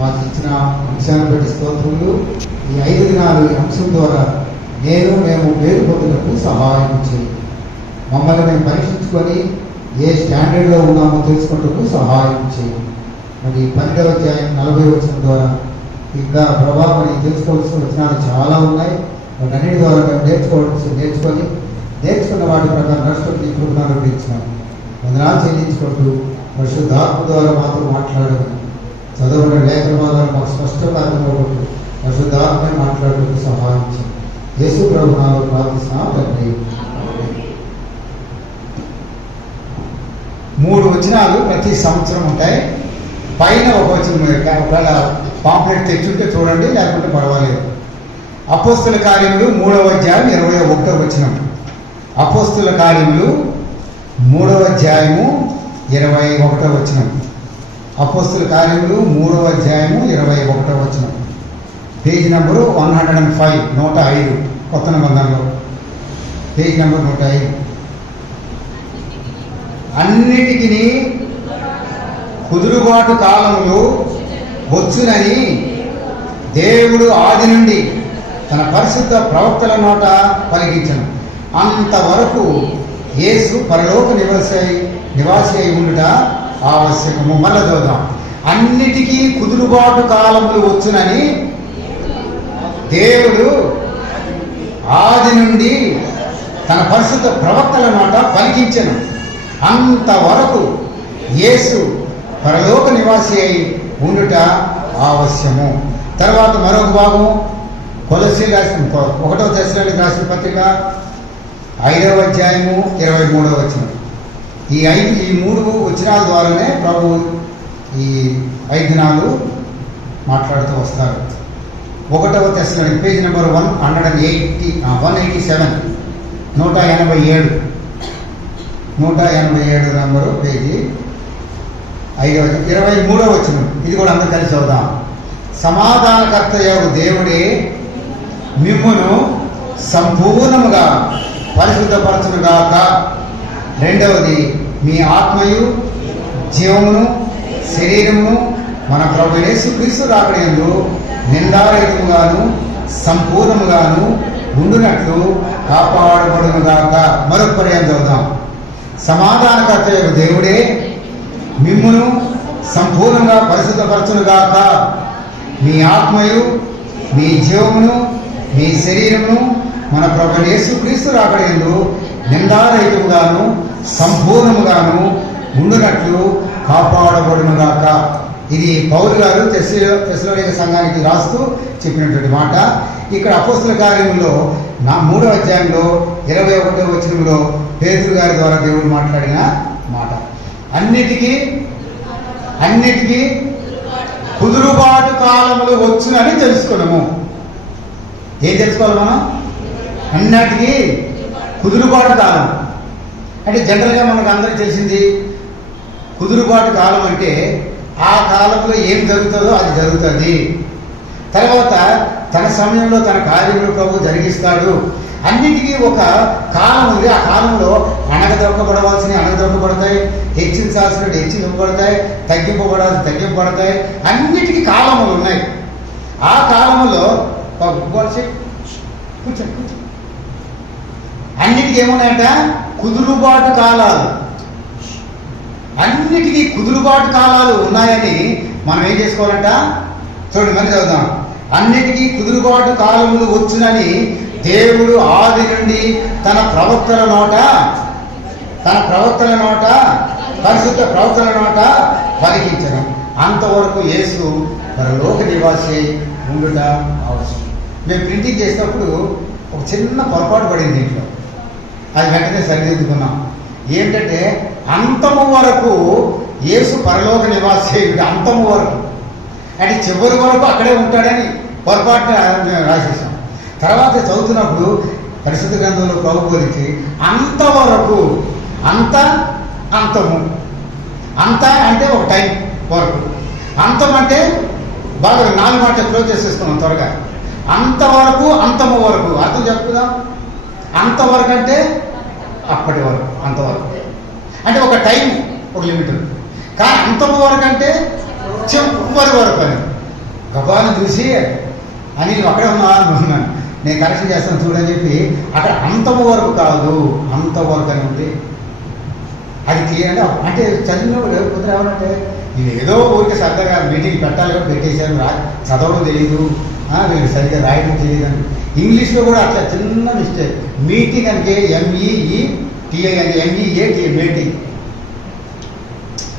మాకు ఇచ్చిన అంశాన్ని బట్టి స్తోత్రములు. ఈ 5 దినాలు ఈ అంశం ద్వారా మేము పేరు పొందుటకు సహాయం చేయండి. మమ్మల్ని మేము పరీక్షించుకొని ఏ స్టాండర్డ్లో ఉన్నామో తెలుసుకుంటూ సహాయం చేయండి. మరి 12వ అధ్యాయం 40వ వచనం ద్వారా ఇంకా ప్రభావం తెలుసుకోవాల్సిన వచనాలు చాలా ఉన్నాయి. వాటన్నిటి ద్వారా మేము నేర్చుకున్న వాటి ప్రకారం నడుచుకుంటూ ఈ కృపను పెంచినాము. వందనాలు చెల్లించుకుంటూ పరిశుద్ధాత్మ ద్వారా మాతో మాట్లాడమని చదవని లేఖల ద్వారా మాకు స్పష్టంగా అర్థమవుతూ పరిశుద్ధాత్మ మాట్లాడుతూ సహాయం చేయండి. యేసు ప్రభు నామములో ప్రార్థిస్తున్నాము తండ్రి. 3 వచనాలు ప్రతి సంవత్సరం ఉంటాయి. పైన ఒక వచనం ఒకవేళ పాంప్లెట్ తెచ్చుంటే చూడండి, లేకుంటే పర్వాలేదు. అపోస్తుల కార్యములు 3వ అధ్యాయం 21వ వచనం. అపోస్తుల కార్యములు 3వ అధ్యాయము 21వ వచనం. అపోస్తుల కార్యములు 3వ అధ్యాయము 21వ వచనం. పేజ్ నెంబరు 105, 105 కొత్త నిబంధనలో పేజ్ నెంబర్ 105. అన్నిటికీ కుదురుబాటు కాలములు వచ్చునని దేవుడు ఆది నుండి తన పరిశుద్ధ ప్రవక్తల నోట పలికించను. అంతవరకు యేసు పరలోక నివాసి అయి ఉండుట ఆవశ్యకము. మళ్ళా చూద్దాం. అన్నిటికీ కుదురుబాటు కాలములు వచ్చునని దేవుడు ఆది నుండి తన పరిశుద్ధ ప్రవక్తల నోట పలికించెను. అంతవరకు యేసు పరలోక నివాసి అయి ఉండుట ఆవశ్యము. తర్వాత మరొక భాగం కొలస్సీయులకు రాసిన 1వ దశలోనికి రాసిన పత్రిక 5వ అధ్యాయము 23వ వచనం. ఈ 3 వచనాల ద్వారానే ప్రభు ఈ 5 దినాలు మాట్లాడుతూ వస్తారు. 1వ దశలోనికి పేజ్ నెంబర్ 187, 187 నెంబరు పేజీ 23వ వచనం. ఇది కూడా అందరూ కలిసి చదువుదాం. సమాధానకర్త యొక్క దేవుడే మిమ్మును సంపూర్ణముగా పరిశుద్ధపరచునుగాక. 2వది, మీ ఆత్మయు జీవమును శరీరమును మన ప్రభు యేసుక్రీస్తు రాకడయందు నిందారహితముగాను సంపూర్ణముగాను ఉండునట్లు కాపాడబడునుగాక. మరొక పర్యాయం చదువుదాం. సమాధానకర్త యొక్క దేవుడే మిమ్మును సంపూర్ణంగా పరిశుద్ధపరచునుగాక. మీ ఆత్మయు మీ జీవమును మీ శరీరమును మన ప్రభు యేసుక్రీస్తు రాకడయందు నిందారహితముగాను సంపూర్ణముగాను ఉండునట్లు కాపాడబడునుగాక. ఇది పౌలు గారు తెస్సలోనిక సంఘానికి రాస్తూ చెప్పినటువంటి మాట. ఇక్కడ అపోస్తుల కార్యములో 3వ అధ్యాయంలో 21వ వచనంలో పేతురు గారి ద్వారా దేవుడు మాట్లాడిన మాట. అన్నిటికీ కుదురుబాటు కాలములు వచ్చునని తెలుసుకున్నాము. ఏం తెలుసుకోవాలి మనం? అన్నిటికీ కుదురుబాటు కాలం అంటే జనరల్గా మనకు అందరికీ తెలిసింది కుదురుబాటు కాలం అంటే ఆ కాలంలో ఏం జరుగుతుందో అది జరుగుతుంది. తర్వాత తన సమయంలో తన కార్యములు ప్రభు జరిగిస్తాడు. అన్నిటికీ ఒక కాలం ఉంది. ఆ కాలంలో అణగదొక్కబడవలసినవి అణగదొక్కబడతాయి, హెచ్చించాల్సినవి హెచ్చించబడతాయి, తగ్గింపబడాల్సి తగ్గింపబడతాయి. అన్నిటికీ కాలములు ఉన్నాయి. ఆ కాలంలో అన్నిటికీ ఏమున్నాయంట? కుదురుబాటు కాలాలు. అన్నిటికీ కుదురుబాటు కాలాలు ఉన్నాయని మనం ఏం చేసుకోవాలంట? చూడండి, మరి చదువుదాం. అన్నిటికీ కుదురుబాటు కాలములు వచ్చునని దేవుడు ఆది నుండి తన ప్రవక్తల నోట పరిశుద్ధ ప్రవక్తల నోట పలికించను. అంతవరకు యేసు పరలోక నివాసి ఉండుట అవసరం. మేము ప్రింటింగ్ చేసినప్పుడు ఒక చిన్న పొరపాటు పడింది దీంట్లో. అది వెంటనే సరిదిద్దుకున్నాం. ఏంటంటే అంతము వరకు యేసు పరలోక నివాసి అంతము వరకు అంటే చివరి వరకు అక్కడే ఉంటాడని పొరపాటున రాసేసాం. తర్వాత చదువుతున్నప్పుడు పరిశుద్ధ గ్రంథంలో ప్రభు గురించి అంతవరకు అంతము అంత అంటే ఒక టైం వరకు, అంతం అంటే బాగా 4 మాటలు క్లోజ్ చేసేస్తున్నాం త్వరగా. అంతవరకు అంతము వరకు అర్థం చెప్పుకుందాం. అంతవరకు అంటే అప్పటి వరకు, అంతవరకు అంటే ఒక టైం, ఒక లిమిట్ ఉంది. కానీ అంతము వరకు అంటే చివరి వరకు అని. గబాలను చూసి అని నువ్వు అక్కడే ఉన్నావా అనుకున్నాను, నేను కరెక్షన్ చేస్తాను చూడని చెప్పి అక్కడ అంతము వరకు కాదు అంతవరకు అని ఉంది. అది క్లియర్ అంటే చదివినప్పుడు కుదిరి ఏమనంటే వీళ్ళు ఏదో ఊరికి సరదాగా మీటింగ్ పెట్టాలి కూడా పెట్టేశారు, చదవడం తెలియదు, వీళ్ళు సరిగ్గా రాయడం తెలియదు అని. ఇంగ్లీష్లో కూడా అట్లా చిన్న మిస్టేక్. మీటింగ్ అంటే MEETI అంటే MEAT మీటింగ్,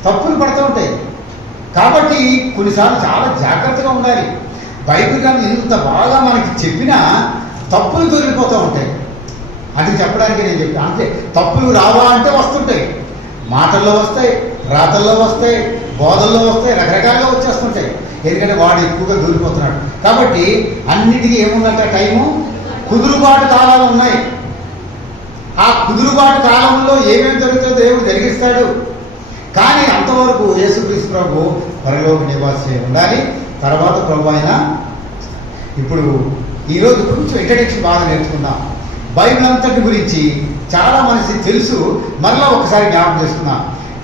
తప్పులు పడుతూ ఉంటాయి. కాబట్టి కొన్నిసార్లు చాలా జాగ్రత్తగా ఉండాలి. బైబిల్ గ్రంథం ఇంత బాగా మనకి చెప్పినా తప్పులు దొరికిపోతూ ఉంటాయి. అది చెప్పడానికి నేను చెప్పాను. అంటే తప్పులు రావా అంటే వస్తుంటాయి, మాటల్లో వస్తాయి, రాతల్లో వస్తాయి, బోధల్లో వస్తాయి, రకరకాలుగా వచ్చేస్తుంటాయి. ఎందుకంటే వాడు ఎక్కువగా దూరిపోతున్నాడు. కాబట్టి అన్నిటికీ ఏముందంటే టైము, కుదురుబాటు కాలాలు ఉన్నాయి. ఆ కుదురుబాటు కాలంలో ఏమేమి జరుగుతుందో దేవుడు జరిగిస్తాడు. కానీ అంతవరకు యేసుక్రీస్తు ప్రభు పరలోక నివాసి ఉండాలి. తర్వాత ప్రభు ఆయన ఇప్పుడు ఈరోజు కొంచెం ఇంట్రడక్షన్ బాగా నేర్చుకుందాం. బైబిల్ అంతటి గురించి చాలా మనకి తెలుసు, మరలా ఒకసారి జ్ఞాపకం చేసుకుందాం.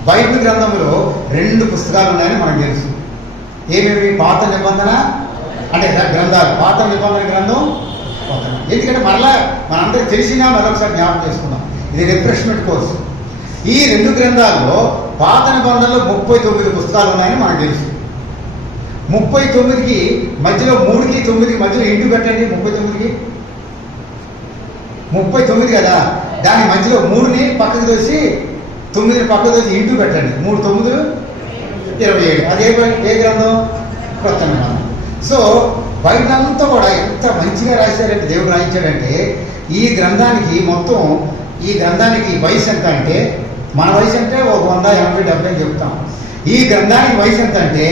బైబిల్ గ్రంథంలో 2 పుస్తకాలు ఉన్నాయని మనకు తెలుసు. ఏమేమి? పాత నిబంధన అంటే గ్రంథాలు, పాత నిబంధన గ్రంథం, కొత్త. ఎందుకంటే మరలా మనందరికి తెలిసినా మరొకసారి జ్ఞాపకం చేసుకుందాం. ఇది రిఫ్రెష్మెంట్ కోర్సు. ఈ 2 గ్రంథాల్లో పాత నిబంధనలో 39 పుస్తకాలు ఉన్నాయని మనకు తెలుసు. 39కి మధ్యలో 3కి 9కి మధ్యలో ఇంటూ పెట్టండి. 39 కదా, దాని మధ్యలో 3ని పక్కకు తోసి 9ని పక్కకు తోసి ఇంటూ పెట్టండి. 3 9 27. అదే ఏ గ్రంథం? కొత్త నిబంధన. సో బైబిల్ అంతా కూడా ఎంత మంచిగా రాశారంటే దేవుడు రాయించాడంటే, ఈ గ్రంథానికి మొత్తం ఈ గ్రంథానికి వయసు ఎంత అంటే, మన వయసు అంటే 100, 80, 70 అని చెప్తాం. ఈ గ్రంథానికి వయసు ఎంత అంటే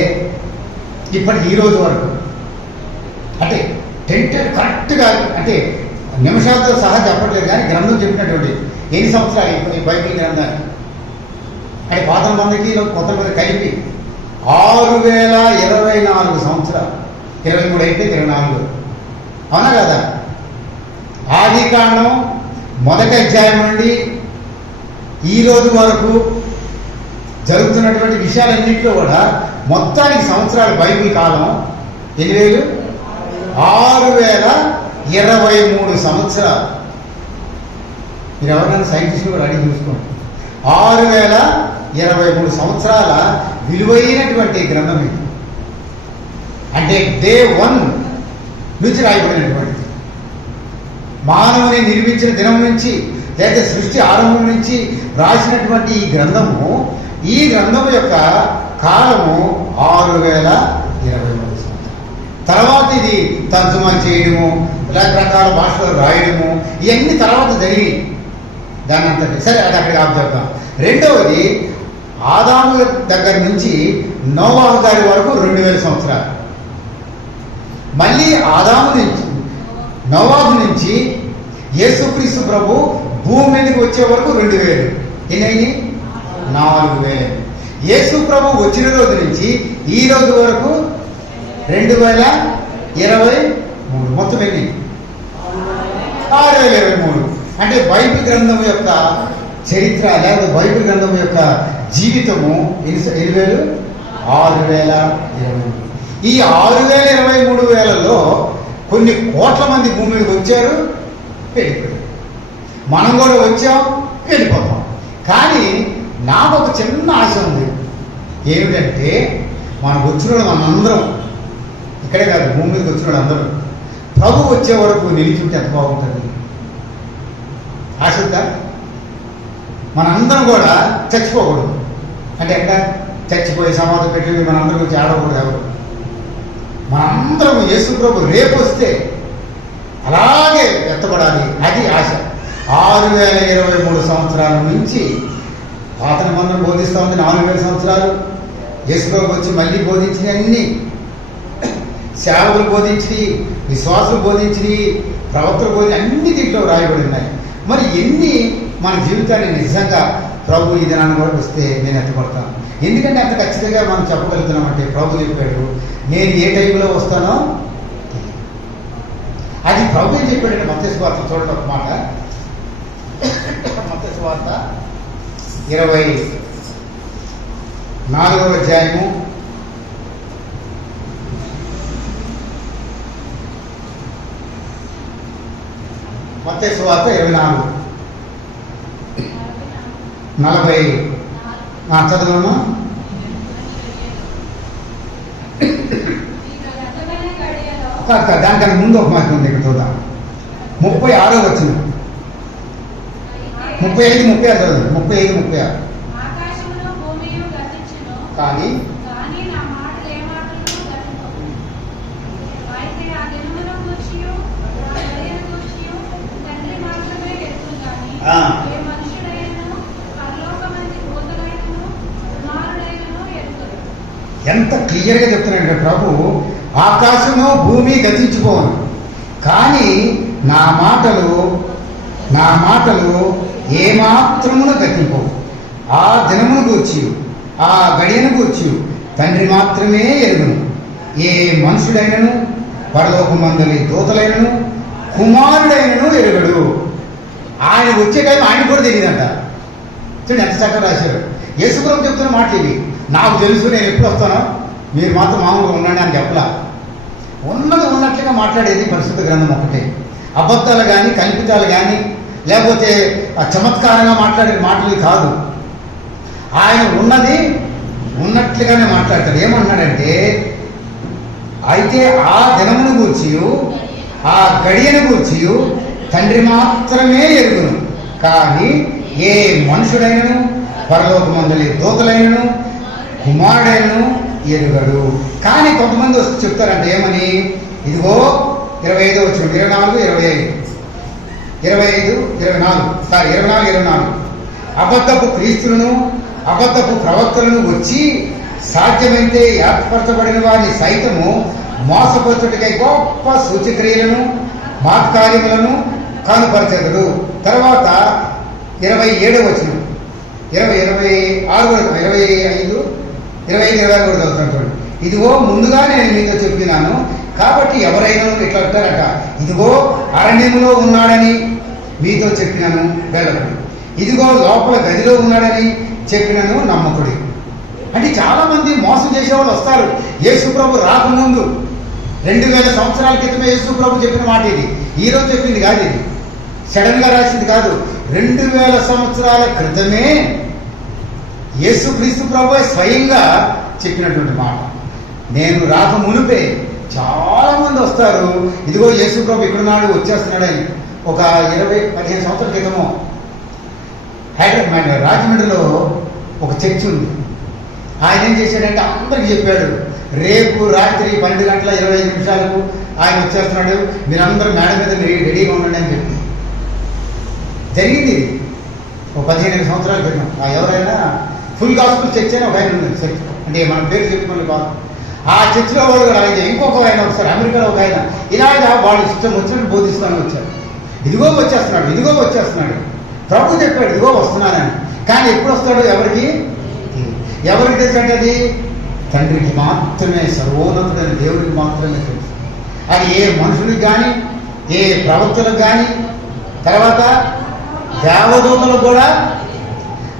ఇప్పటికి ఈ రోజు వరకు అంటే టెంటెడ్ కరెక్ట్గా అంటే నిమిషాలతో సహా చెప్పట్లేదు, కానీ గ్రంథం చెప్పినటువంటి ఎన్ని సంవత్సరాలు ఇప్పుడు ఈ బైబిల్ గ్రంథానికి అంటే పాత మందికి కొత్త మంది కలిపి 6024 సంవత్సరాలు. 23 అయితే 24, అవునా కదా? ఆదికాండం 1వ అధ్యాయం నుండి ఈ రోజు వరకు జరుగుతున్నటువంటి విషయాలన్నింటిలో కూడా మొత్తానికి సంవత్సరాల బైబిల్ కాలం 6023 సంవత్సరాలు. మీరు ఎవరైనా సైంటిస్టులు కూడా అడిగి చూసుకోండి. 6023 సంవత్సరాల విలువైనటువంటి గ్రంథం ఇది. అంటే డే 1 నుంచి రాయబడినటువంటిది. మానవుని నిర్మించిన దినం నుంచి లేదా సృష్టి ఆరంభం నుంచి రాసినటువంటి ఈ గ్రంథము యొక్క కాలము 6023 సంవత్సరాలు. తర్వాత ఇది తర్జుమా చేయడము, రకరకాల భాషలో రాయడము, ఇవన్నీ తర్వాత జరిగి దాని అంతటి సరే అది అక్కడికి ఆపుచేద్దాం. రెండవది ఆదాము దగ్గర నుంచి నోవాహు గారి వరకు 2000 సంవత్సరాలు. మళ్ళీ ఆదాము నుంచి నోవాహు నుంచి యేసుక్రీస్తు ప్రభు భూమి మీదకి వచ్చే వరకు 2000. ఎన్నైంది? 4000. యేసు ప్రభు వచ్చిన రోజు నుంచి ఈ రోజు వరకు 2023. మొత్తం ఎన్ని? 6023. అంటే బైబిల్ గ్రంథం యొక్క చరిత్ర లేదా బైబిల్ గ్రంథం యొక్క జీవితము 6023. ఈ 6023 కొన్ని కోట్ల మంది భూమి మీదకి వచ్చారు, వెళ్ళిపోయారు. మనం కూడా వచ్చాం, వెళ్ళిపోతాం. కానీ నాకు ఒక చిన్న ఆశ ఉంది. ఏమిటంటే మనం వచ్చిన మనందరం ఇక్కడే కాదు, భూమి మీదకి వచ్చిన అందరూ ప్రభు వచ్చే వరకు నిలిచుంటే ఎంత బాగుంటుంది. ఆశ ఉందా? మనందరం కూడా చచ్చిపోకూడదు. అంటే ఎక్కడ చచ్చిపోయి సమాధి పెట్టి మనందరం వచ్చి ఆడకూడదు ఎవరు. మనందరం యేసు ప్రభు రేపు వస్తే అలాగే ఎత్తబడాలి. అది ఆశ. 6023 సంవత్సరాల నుంచి పాత నిబంధన బోధిస్తూ ఉంది. 4000 సంవత్సరాలు యేసు ప్రభు వచ్చి మళ్ళీ బోధించినవి అన్ని సేవకులు బోధించినవి, విశ్వాసులు బోధించినవి, ప్రవక్తలు బోధించి అన్ని దీంట్లో రాయబడి ఉన్నాయి. మరి ఎన్ని మన జీవితాన్ని నిజంగా ప్రభు ఈ దినాన్ని కూడా వస్తే నేను ఎత్తపడతాను. ఎందుకంటే అంత ఖచ్చితంగా మనం చెప్పగలుగుతున్నామంటే ప్రభు చెప్పాడు, నేను ఏ టైంలో వస్తానో అది ప్రభు ఏం చెప్పాడంటే మత్తయి సువార్త చూడండి ఒక మాట. మత్తయి సువార్త 24వ అధ్యాయము మత్తయి సువార్త 24:40 చదువును. దానికన్నా ముందు ఒక మాట ఉంది, ఇక్కడ చూద్దాం. 36వ వచనం, 35, 36 చదువు. 35, 36. కానీ ఎంత క్లియర్గా చెప్తున్నాడు ప్రభు. ఆకాశము భూమి గతించిపోను, కానీ నా మాటలు ఏమాత్రమును గతింపవు. ఆ దినమును గూర్చి, ఆ గడియను గూర్చి తండ్రి మాత్రమే ఎరుగును. ఏ మనుషుడైనను, పరలోకమందలి దూతలైనను, కుమారుడైనను ఎరుగడు. ఆయన వచ్చే టైం ఆయన కూడా తెలియదంట. చూడండి ఎంత చక్కగా రాశారు. యేసుప్రభు చెప్తున్న మాట ఇవి. నాకు తెలుసు, నేను ఎప్పుడు వస్తానో, మీరు మాత్రం మామూలుగా ఉండండి అని చెప్పలా. ఉన్నది ఉన్నట్లుగా మాట్లాడేది పరిశుద్ధ గ్రంథం ఒకటే. అబద్ధాలు కానీ, కల్పితాలు కానీ, లేకపోతే చమత్కారంగా మాట్లాడే మాటలు కాదు. ఆయన ఉన్నది ఉన్నట్లుగానే మాట్లాడతాడు. ఏమన్నాడంటే, అయితే ఆ దినమును గూర్చి, ఆ గడియను గూర్చి తండ్రి మాత్రమే ఎరుగును, కానీ ఏ మనుషుడైనను, పరలోకమందలి దూతలైనను, కుమారుడైనను ఎరుగడు. కానీ కొంతమంది వస్తూ చెప్తారంట ఏమని, ఇదిగో 25 వచ్చిన 24, 25, 24 అబద్ధపు క్రీస్తులను, అబద్ధపు ప్రవక్తలను వచ్చి సాధ్యమైతే ఏర్పరచబడిన వారిని సైతము మోసపరచుటకై గొప్ప సూచక్రియలను, మహత్కార్యములను కనుపరచెదరు. తర్వాత 27వ వచనం, 25, 26 కూడా చదువుతాడు. ఇదిగో ముందుగా నేను మీతో చెప్పినాను, కాబట్టి ఎవరైనా ఇట్లా అంటారట, ఇదిగో అరణ్యములో ఉన్నాడని మీతో చెప్పినాను, వెళ్ళకుడు. ఇదిగో లోపల గదిలో ఉన్నాడని చెప్పినాను, నమ్మకుడి. అంటే చాలా మంది మోసం చేసేవాళ్ళు వస్తారు. యేసుప్రభు రాకముందు 2000 సంవత్సరాల క్రితమే యేసుప్రభు చెప్పిన మాట ఇది. ఈరోజు చెప్పింది కాదు, ఇది సడన్ గా రాసింది కాదు. 2000 సంవత్సరాల క్రితమే యేసుక్రీస్తు ప్రభు స్వయంగా చెప్పినటువంటి మాట. నేను రాక మునిపే చాలా మంది వస్తారు, ఇదిగో యేసు ప్రభు ఇక్కడున్నాడు, వచ్చేస్తున్నాడని. ఒక 15 సంవత్సరాల క్రితము హైదరాబాద్ రాజమండ్రిలో ఒక చర్చ్ ఉంది. ఆయన ఏం చేశాడంటే అందరికి చెప్పాడు, రేపు రాత్రి 12:25 ఆయన వచ్చేస్తున్నాడు, మీరందరూ మేడ మీద రెడీగా ఉండండి అని చెప్పి. జరిగింది ఒక 15 సంవత్సరాల క్రితం. ఎవరైనా ఫుల్ గాస్పుల్ చర్చ్ అని ఒక ఆయన ఉంది, చర్చ్ అంటే మన పేరు చెప్పుకోండి బాగా. ఆ చర్చిలో వాళ్ళు కూడా ఆయన, ఇంకొక ఆయన ఒకసారి అమెరికాలో ఒక ఆయన, ఇలాగా వాళ్ళు ఇష్టం వచ్చినట్టు బోధిస్తాను వచ్చారు. ఇదిగో వచ్చేస్తున్నాడు, ప్రభు చెప్పాడు ఇదిగో వస్తున్నానని. కానీ ఎప్పుడు వస్తాడో ఎవరికి తెలుసు? అది తండ్రికి మాత్రమే, సర్వోన్నతుడైన దేవుడికి మాత్రమే తెలుసు. అది ఏ మనుషులకు కానీ, ఏ ప్రవక్తలకు కానీ, తర్వాత దేవదూతలకు కూడా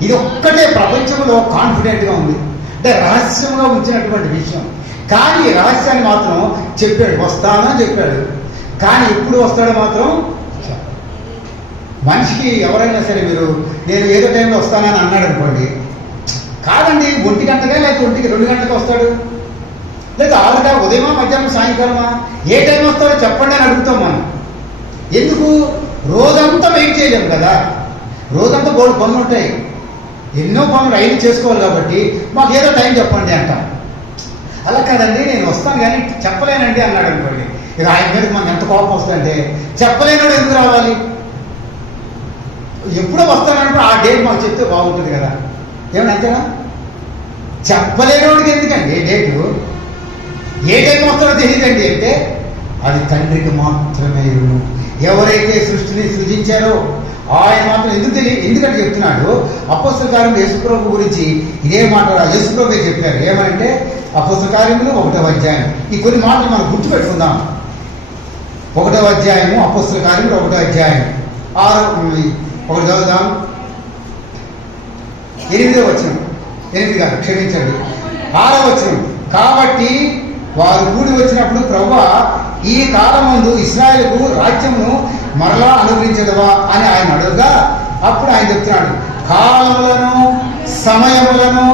ఇది ఒక్కటే ప్రపంచంలో కాన్ఫిడెంట్గా ఉంది. అంటే రహస్యంగా ఉంచినటువంటి విషయం. కానీ ఈ రహస్యాన్ని మాత్రం చెప్పాడు, వస్తానని చెప్పాడు. కానీ ఎప్పుడు వస్తాడో మాత్రం మనిషికి ఎవరైనా సరే, నేను ఏదో టైంలో వస్తానని అన్నాడు అనుకోండి, కాదండి 1 గంటగా లేకపోతే 2 గంటలకు వస్తాడు, లేదా 6 గంటల ఉదయమా, మధ్యాహ్నం, సాయంకాలమా, ఏ టైం వస్తాడో చెప్పండి అని అడుగుతాం మనం. ఎందుకు? రోజంతా వెయిట్ చేయలేము కదా, రోజంతా బోర్డు పనులు ఉంటాయి, ఎన్నో పనులు రైలు చేసుకోవాలి. కాబట్టి మాకు ఏదో టైం చెప్పండి అంటాం. అలా కాదండి నేను వస్తాను కానీ చెప్పలేనండి అన్నాడు అనుకోండి, ఇక ఆయన మీద మనకు ఎంత కోపం వస్తుందంటే, చెప్పలేనాడు ఎందుకు రావాలి? ఎప్పుడో వస్తానంటే ఆ డేట్ మాకు చెప్తే బాగుంటుంది కదా. ఏమన్నా అంతేనా? చెప్పలేనోడికి ఎందుకండి డేటు? ఏ టైం వస్తాడో తెలియదండి అంటే అది తండ్రికి మాత్రమే. ఎవరైతే సృష్టిని సృజించారో ఆయన మాత్రం ఎందుకంటే చెప్తున్నాడు. అపోస్తల కార్యములు యేసుప్రభు గురించి ఇదే మాట యేసుప్రభువే చెప్పారు. ఏమంటే అపోస్తల కార్యములు 1వ అధ్యాయం. ఈ కొన్ని మాటలు మనం గుర్తుపెట్టుకుందాం. 1వ అధ్యాయము, అపోస్తల కార్యములు 1వ అధ్యాయం 6 చదువుదాం. 8వ వచనం, 8 కాదు క్షమించండి, 6వ వచనం. కాబట్టి వారు కూడి వచ్చినప్పుడు ప్రభువా, ఈ కాలమందు ఇశ్రాయేలుకు రాజ్యమును మరలా అనుగ్రహించదవా అని ఆయన అడుగుగా, అప్పుడు ఆయన చెప్తున్నాడు, కాలములను సమయములను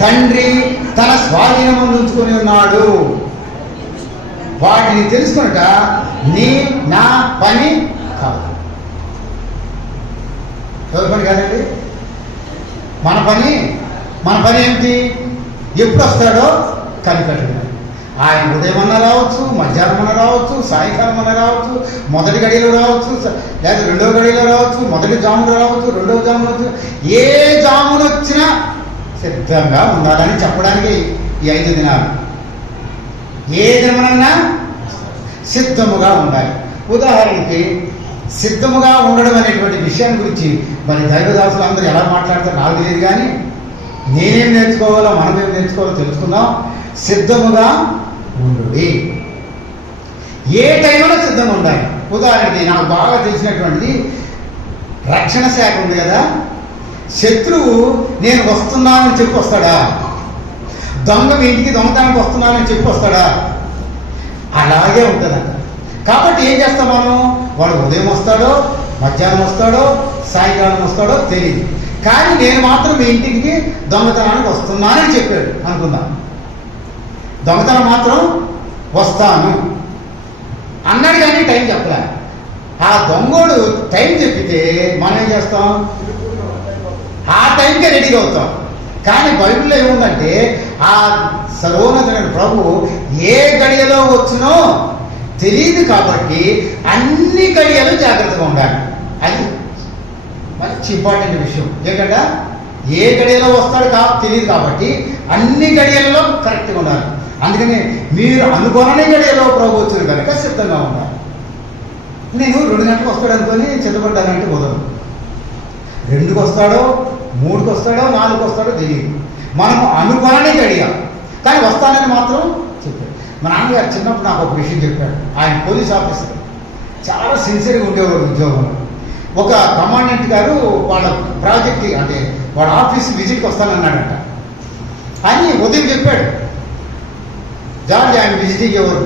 తండ్రి తన స్వాధీనమందు ఉంచుకొని ఉన్నాడు. వాటిని తెలుసుకున్నట నా పని కాదు. ఎవరి పని కాదండి? మన పని ఏమిటి? ఎప్పుడు వస్తాడో కనిపెట్టడం. ఆయన ఉదయం అన్న రావచ్చు, మధ్యాహ్నం అన్న రావచ్చు, సాయంకాలం అన్న రావచ్చు, మొదటి గడిలో రావచ్చు, లేదా రెండవ గడిలో రావచ్చు, మొదటి జాములు రావచ్చు, రెండవ జాములు రావచ్చు. ఏ జాములు వచ్చినా సిద్ధంగా ఉండాలని చెప్పడానికి ఈ 5 దినాలు. ఏ దినమనన్నా సిద్ధముగా ఉండాలి. ఉదాహరణకి సిద్ధముగా ఉండడం అనేటువంటి విషయాన్ని గురించి మరి దైవదాసులు అందరూ ఎలా మాట్లాడతారో నాకు తెలియదు, కానీ నేనేం నేర్చుకోవాలో మనమేం నేర్చుకోవాలో తెలుసుకుందాం. సిద్ధముగా ఉండు. ఏ టైంలో సిద్ధంగా ఉండాలి. ఉదాహరణకి నాకు బాగా తెలిసినటువంటిది రక్షణ శాఖ ఉంది కదా, శత్రువు నేను వస్తున్నానని చెప్పి వస్తాడా? దొంగ మీ ఇంటికి దొంగతనానికి వస్తున్నానని చెప్పి వస్తాడా? అలాగే ఉంటుందంట. కాబట్టి ఏం చేస్తాం మనం? వాడు ఉదయం వస్తాడో, మధ్యాహ్నం వస్తాడో, సాయంకాలం వస్తాడో తెలియదు, కానీ నేను మాత్రం మీ ఇంటికి దొంగతనానికి వస్తున్నానని చెప్పాడు అనుకుందాం. దొంగతనం మాత్రం వస్తాను అన్నాడు, కానీ టైం చెప్పలే. ఆ దొంగోడు టైం చెప్పితే మనం ఏం చేస్తాం? ఆ టైంకే రెడీగా అవుతాం. కానీ బైబిల్లో ఏముందంటే, ఆ సర్వోన్నతుడైన ప్రభు ఏ గడియలో వచ్చినో తెలియదు, కాబట్టి అన్ని గడియలు జాగ్రత్తగా ఉండాలి. అది మంచి ఇంపార్టెంట్ విషయం. ఏంటంటే ఏ గడియలో వస్తాడు తెలియదు, కాబట్టి అన్ని గడియల్లో కరెక్ట్గా ఉండాలి. అందుకని మీరు అనుకోనని గడియలో ప్రభు వచ్చిన కనుక సిద్ధంగా ఉండాలి. నేను 2 గంటలకు వస్తాడు అనుకొని సిద్ధపడ్డానంటే కుదరదు. 2కి వస్తాడో, 3కి వస్తాడో, 4కి వస్తాడో తెలియదు. మనం అనుకోనని గడియ, కానీ వస్తానని మాత్రం చెప్పాడు. మా నాన్నగారు చిన్నప్పుడు నాకు ఒక విషయం చెప్పాడు. ఆయన పోలీస్ ఆఫీసర్, చాలా సిన్సియర్గా ఉండేవాడు ఉద్యోగంలో. ఒక కమాండెంట్ గారు వాళ్ళ ప్రాజెక్ట్ అంటే వాళ్ళ ఆఫీస్ విజిట్కి వస్తానన్నాడంట. అని ఉదయం చెప్పాడు, జార్జ్ ఆయన విజిటింగ్ ఎవరు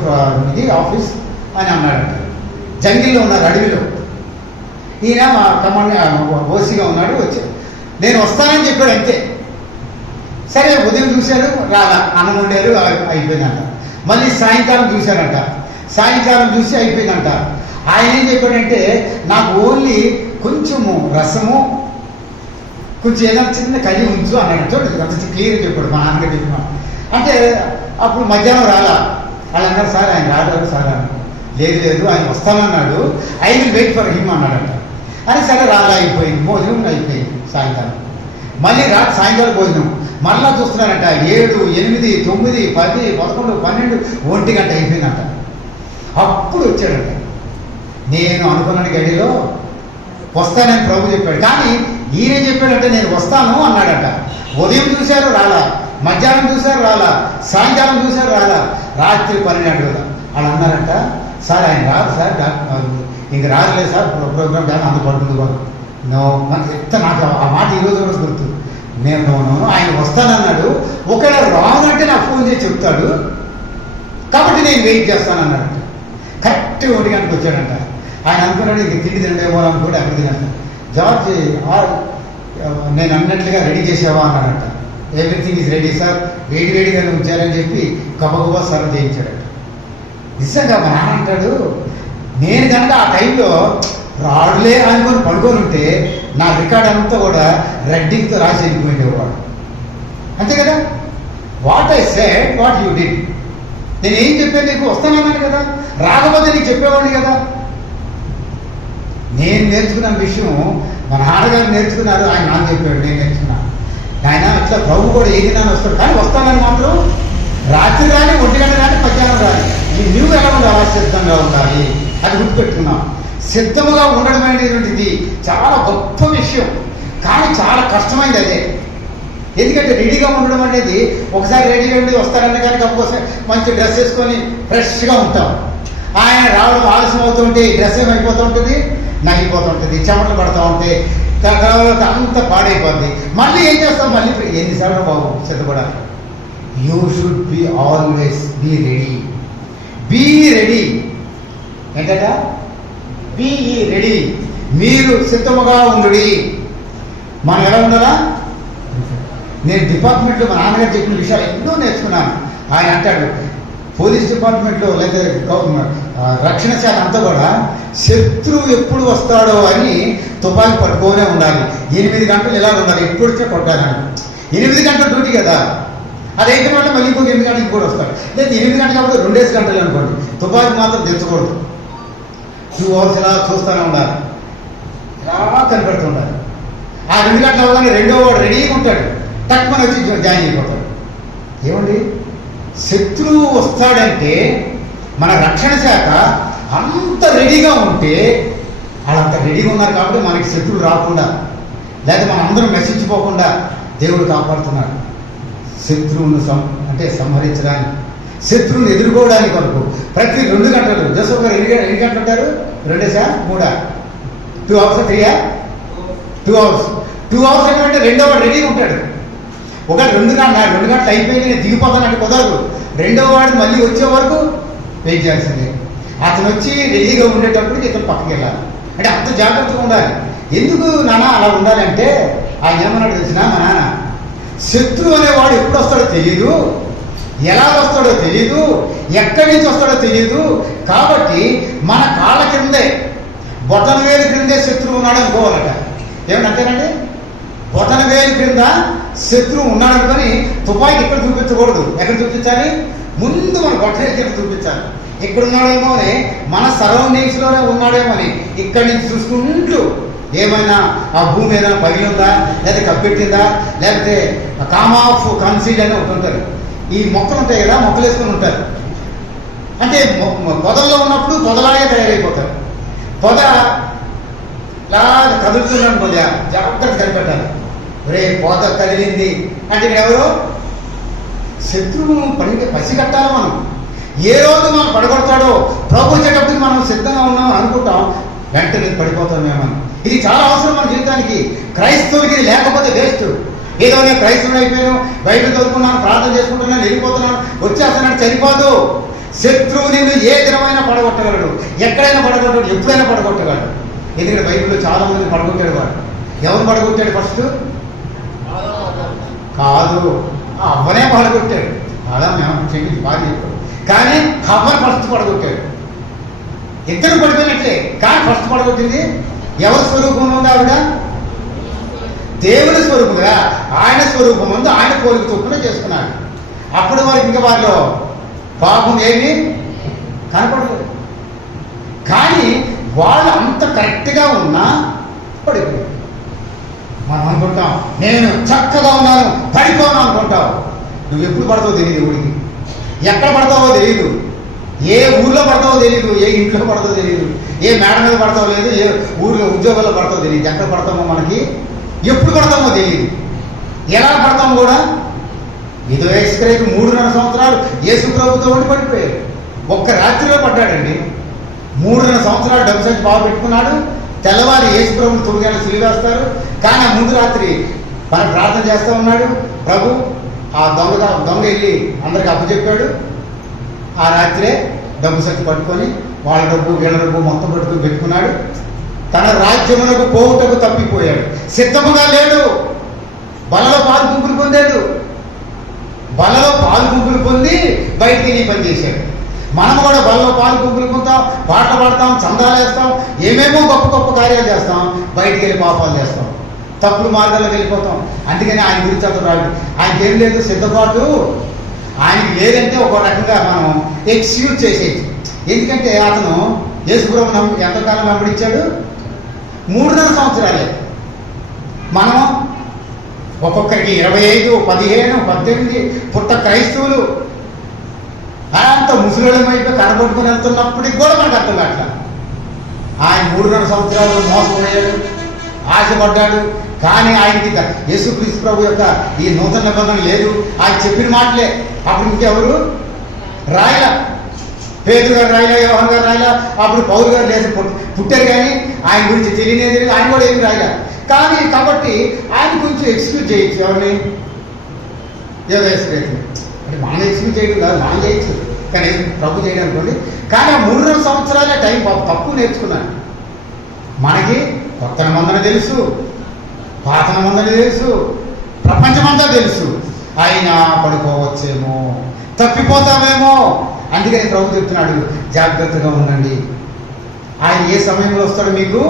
ఇది ఆఫీస్ అని అన్నాడంట. జంగిల్లో ఉన్నారు, అడవిలో. ఈయన మా ఓసీగా ఉన్నాడు. వచ్చి నేను వస్తానని చెప్పాడు, అంతే. సరే ఉదయం చూశారు, రాలా, అన్నం వండారు, అయిపోయిందంట. మళ్ళీ సాయంకాలం చూశారంట, సాయంకాలం చూసి అయిపోయిందంట. ఆయన ఏం చెప్పాడంటే, నాకు ఓన్లీ కొంచెము రసము, కొంచెం ఏదైనా చిన్న కలి ఉంచు అన్నాడు. చూడండి అంత క్లియర్గా చెప్పాడు మా నాన్నగారు చెప్పిన. అంటే అప్పుడు మధ్యాహ్నం రాలా. వాళ్ళు అన్నారు, సార్ ఆయన రాడు సార్ అన్నాడు. లేదు ఆయన వస్తానన్నాడు, I will wait for him అన్నాడంట. అని సరే రాలా, అయిపోయింది భోజనం, అయిపోయింది సాయంకాలం. మళ్ళీ సాయంకాలం భోజనం మరలా చూస్తున్నారంట. 7, 8, 9, 10, 11, 12, 1 గంట అయిపోయిందంట. అప్పుడు వచ్చాడంట. నేను అనుకున్న గడిలో వస్తానని ప్రభు చెప్పాడు, కానీ ఈయన చెప్పాడంటే నేను వస్తాను అన్నాడట. ఉదయం చూశారు రాలా, మధ్యాహ్నం చూశారు రాలా, సాయంకాలం చూశారు రాలా, రాత్రి 12 కదా. వాళ్ళు అన్నారంట, సార్ ఆయన రాదు సార్, ఇంక రాదులేదు సార్, ప్రోగ్రామ్ కానీ అందుబాటులో కూడా నో. మనకి ఎంత నాకు ఆ మాట ఈరోజు కూడా గుర్తు. నేను ఆయన వస్తానన్నాడు, ఒకవేళ రానంటే నాకు ఫోన్ చేసి చెప్తాడు, కాబట్టి నేను వెయిట్ చేస్తానన్నాడు. కరెక్ట్ 1 గంటకు వచ్చాడంట. ఆయన అనుకున్నాడు ఇంక తిండి తిండేమో అనుకుంటే అక్కడ తినంట. జార్జ్ నేను అన్నట్లుగా రెడీ చేసావా అన్నాడంట. ఎవ్రీథింగ్ ఈజ్ రెడీ సార్, వేడిగా ఉంచారని చెప్పి గబగబా సర్వ్ చేయించాడట. నిజంగా మా నాన్న అంటాడు, నేను కనుక ఆ టైంలో రాడులే అనుకొని పడుకొని ఉంటే నా రికార్డ్ అంతా కూడా రెడ్డింగ్తో రాసి వెళ్ళిపోయిండేవాడు. అంతే కదా. What I said, what you did. నేను ఏం చెప్పాను నీకు? వస్తానన్నాను కదా, రాకపోతే నీకు చెప్పేవాడిని కదా. నేను నేర్చుకున్న విషయం మా నాన్నగారు నేర్చుకున్నారు, ఆయన నాకు చెప్పాడు, నేను నేర్చుకున్నాను. ఆయన ఇట్లా ప్రభు కూడా ఏ దినాన్ని వస్తాడు, కానీ వస్తానని మాత్రం రాత్రి రాని, 1 గంట రాని, మధ్యాహ్నం రాని. నువ్వు ఎలా ఉండాలి? సిద్ధంగా ఉండాలి. అది గుర్తుపెట్టుకున్నాం. సిద్ధముగా ఉండడం అనేటువంటిది చాలా గొప్ప విషయం, కానీ చాలా కష్టమైంది అదే. ఎందుకంటే రెడీగా ఉండడం అనేది, ఒకసారి రెడీగా ఉండి వస్తారన్న కానీ తప్పకోసం మంచి డ్రెస్ వేసుకొని ఫ్రెష్గా ఉంటాం. ఆయన రావడం ఆలస్యం అవుతుంటే డ్రెస్ ఏమైపోతూ ఉంటుంది, నగిపోతుంటుంది, చెమటలు పడుతూ ఉంటే తర్వాత అంత పాడైపోద్ది. మళ్ళీ ఏం చేస్తాం? మళ్ళీ ఎన్నిసార్లు బాబు సిద్ధపడాలి. You should be always be ready. Be ready ఏంటట? బీ రెడీ, మీరు సిద్ధముగా ఉండుడి. మనం ఎలా ఉండాలా? నేను డిపార్ట్మెంట్లో మా నాన్నగారు చెప్పిన విషయాలు ఎన్నో నేర్చుకున్నాను. ఆయన అంటాడు, పోలీస్ డిపార్ట్మెంట్లో లేదా రక్షణ శాఖ అంతా కూడా శత్రువు ఎప్పుడు వస్తాడో అని తుపాకీ పట్టుకోనే ఉండాలి. 8 గంటలు ఇలా ఉండాలి, ఎప్పుడు వచ్చే కొట్టాలని. 8 గంటల డ్యూటీ కదా, అది 8 గంటలు మళ్ళీ ఇంకొక 8 గంటలకు కూడా వస్తాడు. లేదా 8 గంటలు కాబట్టి 2 గంటలు అనుకోండి, తుపాకీ మాత్రం తెచ్చకూడదు. 2 hours ఇలా చూస్తూనే ఉండాలి, ఇలా కనిపెడుతూ ఉండాలి. ఆ 2 గంటలు అవగానే రెండో వాడు రెడీగా ఉంటాడు, తక్కువ వచ్చి జాయిన్ అయిపోతాడు. ఏమండి, శత్రువు వస్తాడంటే మన రక్షణ శాఖ అంత రెడీగా ఉంటే, వాళ్ళంత రెడీగా ఉన్నారు కాబట్టి మనకి శత్రువులు రాకుండా, లేదా మనం అందరం నశించిపోకుండా దేవుడు కాపాడుతున్నాడు. శత్రువును సంహరించడానికి, శత్రువుని ఎదుర్కోవడానికి వరకు ప్రతి 2 గంటలు జోసెఫ్ గారు ఎన్ని గంటలు ఉంటారు? 2 3 2 hours 3 2 hours. 2 hours ఏంటంటే రెండో వాడు రెడీగా ఉంటాడు. ఒక 2 గంటలు అయిపోయి నేను దిగిపోతానంటే కుదరదు. రెండో వాడు మళ్ళీ వచ్చే వరకు వెయిట్ చేయాల్సిందే. అతను వచ్చి రెడీగా ఉండేటప్పుడు ఇతను పక్కకి వెళ్ళాలి. అంటే అంత జాగ్రత్తగా ఉండాలి. ఎందుకు నాన్న అలా ఉండాలంటే, ఆయన ఏమన్నాడు తెలిసిన, మా నాన్న, శత్రువు అనేవాడు ఎప్పుడు వస్తాడో తెలియదు, ఎలా వస్తాడో తెలియదు, ఎక్కడి నుంచి వస్తాడో తెలియదు. కాబట్టి మన కాళ్ళ కిందే, బొటన వేలు క్రిందే శత్రువు ఉన్నాడు అనుకోవాలట. ఏమంటే అంతేనండి, బొటన వేలు క్రింద శత్రువు ఉన్నాడు అనుకొని తుపాకీ ఇక్కడ చూపించకూడదు. ఎక్కడ చూపించాలి? ముందు మన బొటన వేలు కింద చూపించాలి. ఇక్కడున్నాడేమో అని, మన సరౌండింగ్స్లోనే ఉన్నాడేమో అని ఇక్కడి నుంచి చూసుకుంటూ ఏమైనా ఆ భూమి ఏదైనా పగిలిందా, లేదా కప్పెట్టిందా, లేకపోతే కామ్ ఆఫ్ కన్సీల్ అని ఒకటి ఉంటుంది. ఈ మొక్కలు ఉంటాయి కదా, మొక్కలు వేసుకొని ఉంటారు. అంటే పొదల్లో ఉన్నప్పుడు పొదలాగే తయారైపోతారు. పొద ఇలా కదులుతున్నాను, పొద జాగ్రత్త కనిపెట్టాలి. రే పొద కదిలింది అంటే ఇక్కడ ఎవరు? శత్రువు పసిగట్టాలి. మనం ఏ రోజు మనం పడగొడతాడో ప్రభు వచ్చేటప్పటికి మనం సిద్ధంగా ఉన్నాం అనుకుంటాం, వెంటనే పడిపోతాం మేమని. ఇది చాలా అవసరం మన జీవితానికి. క్రైస్తవులకి ఇది లేకపోతే వేస్ట్. ఏదో నేను క్రైస్తవుడు అయిపోయాను, బైబిల్ చదువుకున్నాను, ప్రార్థన చేసుకుంటున్నాను, వెళ్ళిపోతున్నాను, వచ్చేస్తున్నాను, సరిపోదు. శత్రువు నిన్ను ఏ దినమైనా పడగొట్టగలడు, ఎక్కడైనా పడగొట్టడు, ఎప్పుడైనా పడగొట్టగలడు. ఎందుకంటే బైబిల్లో చాలా మంది పడగొట్టాడు. వాడు ఎవరు పడగొట్టాడు? ఫస్ట్ కాదు, అవ్వనే పడగొట్టాడు. అలా మేము చెప్పింది బాగా చెప్పాడు. కానీ అవ్వని ఫస్ట్ పడగొట్టాడు. ఇద్దరు పడిపోయినట్లే, కానీ ఫస్ట్ పడగొట్టింది ఎవరి స్వరూపం ఉంది? ఆవిడ దేవుని స్వరూపంగా, ఆయన స్వరూపం ఉంది, ఆయన పోలిక చొప్పున చేసుకున్నాడు. అప్పుడు వారికి ఇంకా వారిలో పాపం ఏమి కనపడలేదు. కానీ వాళ్ళు అంత కరెక్ట్గా ఉన్నా పడిపోయారు. మనం అనుకుంటాం నేను చక్కగా ఉన్నాను, పడిపోను అనుకుంటావు. నువ్వు ఎప్పుడు పడతావో తెలియదు, ఊరికి ఎక్కడ పడతావో తెలియదు, ఏ ఊర్లో పడతావో తెలియదు, ఏ ఇంట్లో పడతావో తెలియదు, ఏ మేడ మీద పడతావో లేదు, ఏ ఊర్లో ఉద్యోగాల్లో పడతావో తెలియదు. ఎక్కడ పడతామో మనకి ఎప్పుడు పడతామో తెలియదు, ఎలా పడతామో కూడా. విధవేశ్వరికి 3.5 సంవత్సరాలు యేసు ప్రభుతో ఉండి పడిపోయాడు. ఒక్క రాత్రిలో పడ్డాడండి. 3.5 సంవత్సరాలు డబ్బు సంచి బాగా పెట్టుకున్నాడు. తెల్లవారి యేసు ప్రభుని 9 గంటలకు సిలువ వేస్తారు. కానీ ఆ ముందు రాత్రి మన ప్రార్థన చేస్తూ ఉన్నాడు. ప్రభు ఆ దొంగ వెళ్ళి అందరికి అప్పచెప్పాడు. ఆ రాత్రే డబ్బు సంచి పట్టుకొని వాళ్ళ డబ్బు వీళ్ళ డబ్బు మొత్తం పట్టుకొని పెట్టుకున్నాడు. తన రాజ్యమునకు పోవుటకు తప్పిపోయాడు. సిద్ధముగా లేడు. బలలో పాలు గుంపులు పొందాడు. బలలో పాలు గుంపులు పొంది బయటికి వెళ్ళి పని చేశాడు. మనం కూడా బలలో పాలు గుంపులు పొందుతాం, పాటలు పాడతాం, చందాలు వేస్తాం, ఏమేమో గొప్ప గొప్ప కార్యాలు చేస్తాం, బయటికి వెళ్ళి పాపాలు చేస్తాం, తప్పుడు మార్గాల్లోకి వెళ్ళిపోతాం. అందుకని ఆయన గురించి అతను రాడు. ఆయనకి ఏం లేదు, సిద్ధపాటు ఆయనకి లేదంటే ఒక రకంగా మనం ఎక్స్క్యూజ్ చేసేది. ఎందుకంటే అతను యేసుప్రభువు ఎంతకాలం వెంబడించాడు? 3.5 సంవత్సరాలే. మనం ఒక్కొక్కరికి 25, 15, 18 పుట్ట క్రైస్తవులు అంత ముసలిమైపోయి కనబడుకుని వెళ్తున్నప్పటికి కూడా మనకు అర్థం కాట్లా. ఆయన 3.5 సంవత్సరాలు మోసపోయాడు, ఆశపడ్డాడు. కానీ ఆయనకి యేసుక్రీస్తు ప్రభు యొక్క ఈ నూతన నిబంధన లేదు. ఆయన చెప్పిన మాటలే. అప్పుడు ఇంకెవరు రాయలా, పేదరు గారు రాయలా, యోహాను గారు రాయలా, అప్పుడు పౌలు గారు లేదు పుట్టారు. కానీ ఆయన గురించి తెలియనేది, ఆయన కూడా ఏమి రాయలా. కానీ కాబట్టి ఆయన గురించి ఎక్స్క్యూజ్ చేయొచ్చు. ఎవరిని? యోగేశ్వరి. అంటే మనం ఎక్స్క్యూజ్ చేయడం కాదు, మనం చేయొచ్చు, కానీ ప్రభు చేయడం అనుకోండి. కానీ ఆ 3 సంవత్సరాలే టైం తక్కువ నేర్చుకున్నాను. మనకి కొత్త నిబంధన తెలుసు, పాత నిబంధన తెలుసు, ప్రపంచమంతా తెలుసు. అయినా పడిపోవచ్చేమో, తప్పిపోతామేమో. అందుకని ప్రభు చెప్తున్నాడు, జాగ్రత్తగా ఉండండి. ఆయన ఏ సమయంలో వస్తాడో మీకు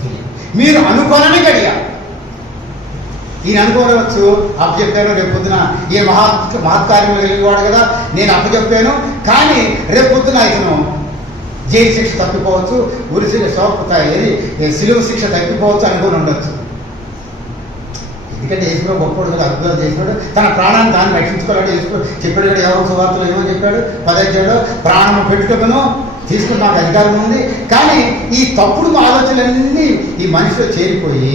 తెలియదు. మీరు అనుకోనని గడియ. ఈయన అనుకోవచ్చు, అప్పచెప్పాను, రేపు పొద్దున ఏ మహత్కార్యంలో వెళ్ళేవాడు కదా, నేను అప్పచెప్పాను, కానీ రేపు పొద్దున ఇతను జైలు శిక్ష తప్పిపోవచ్చు, ఉరి శిక్ష సిలువ శిక్ష తప్పిపోవచ్చు అనుకుని ఉండొచ్చు. ఎందుకంటే యేసుప్రభు గొప్పడు కదా, అద్భుతాలు చేసినాడు, తన ప్రాణాన్ని తాను రక్షించుకోవాలంటే యేసుప్రభు చెప్పాడు కదా. ఎవరు సువార్తలో ఏమో చెప్పాడు, 10 ప్రాణము పెట్టుటకును తీసుకుని నాకు అధికారం ఉంది. కానీ ఈ తప్పుడు ఆలోచనలన్నీ ఈ మనిషిలో చేరిపోయి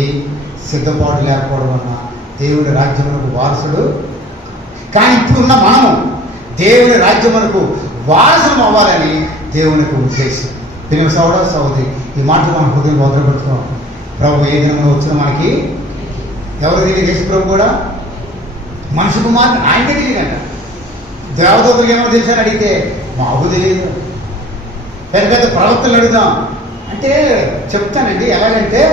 సిద్ధపాటు లేకపోవడం వలన దేవుడి రాజ్యమునకు వారసుడు. కానీ ఇప్పుడున్న మనము దేవుని రాజ్యమునకు వారసులం అవ్వాలని దేవునికి ఉద్దేశం. దీని సహోదరి, ఈ మాటలు మన హృదయం భద్రపడుతున్నాం. ప్రభు ఏ దినంలో వచ్చిన మనకి ఎవరు తెలియదు. యేసు ప్రభు కూడా మనిషి కుమారుడు, ఆయనకే తెలియదంట. దేవదూతలకు ఏమో తెలుసని అడిగితే మాకు తెలియదు. పెద్ద పెద్ద ప్రవక్తలు అడుగుదాం అంటే చెప్తానండి. ఎలాగంటే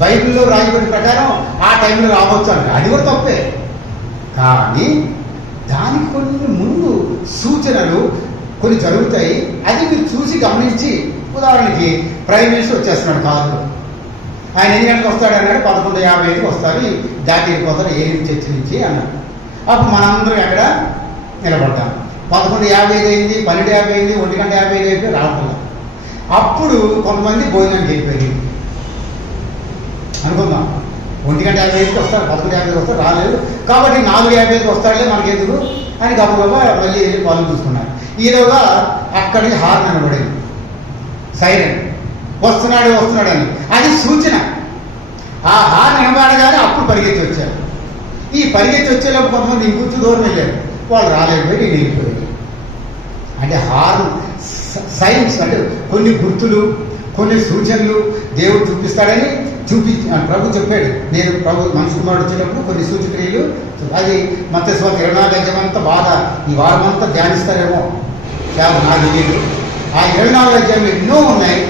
బైబిల్లో రాయబడిన ప్రకారం ఆ టైంలో రావచ్చు అంటే అది కూడా తప్పే. కానీ దానికి కొన్ని ముందు సూచనలు కొన్ని జరుగుతాయి. అది మీరు చూసి గమనించి, ఉదాహరణకి ప్రైమ్ మినిస్టర్ వచ్చేస్తున్నాడు కాదు, ఆయన ఎన్ని గంటలకు వస్తాడు అన్నాడు, 11:55 వస్తారు, దాటి వెళ్ళిపోతాడు ఏలూరు చర్చి నుంచి అన్నాడు. అప్పుడు మనందరం ఎక్కడ నిలబడ్డాం. 11:55 అయింది, 12:50 అయింది, 1:55 అయిపోయి రావట్లేదు. అప్పుడు కొంతమంది భోజనానికి వెళ్ళిపోయింది అనుకుందాం. 1:55 వస్తారు, 11:50 వస్తారు, రాలేదు కాబట్టి 4:50 వస్తాడులే మనకెందుకు అని గబగబా మళ్ళీ వెళ్ళి వాళ్ళు చూసుకున్నారు. ఈలోగా అక్కడికి హార్న్ అనబడింది, సైరన్, వస్తున్నాడు అని. అది సూచన. ఆ హార్న్ అనబడగానే అప్పుడు పరిగెత్తి వచ్చారు. ఈ పరిగెత్తి వచ్చేలోపు కొంతమంది ఇంకొంచెం దూరం వెళ్ళారు, వాళ్ళు రాలేకపోయి నేను వెళ్ళిపోయాడు. అంటే హార్న్ సైన్స్ అంటే కొన్ని గుర్తులు, కొన్ని సూచనలు దేవుడు చూపిస్తాడని ప్రభు చెప్పాడు. నేను ప్రభు మనిషి కుమారుడు వచ్చేటప్పుడు కొన్ని సూచక్రియలు, అది మత్తయి సువార్త 24 అధ్యాయమంతా బాగా ఈ వారమంతా ధ్యానిస్తారేమో, చాలా నాకు తెలియదు. ఆ 24 అధ్యాయంలో ఎన్నో ఉన్నాయి.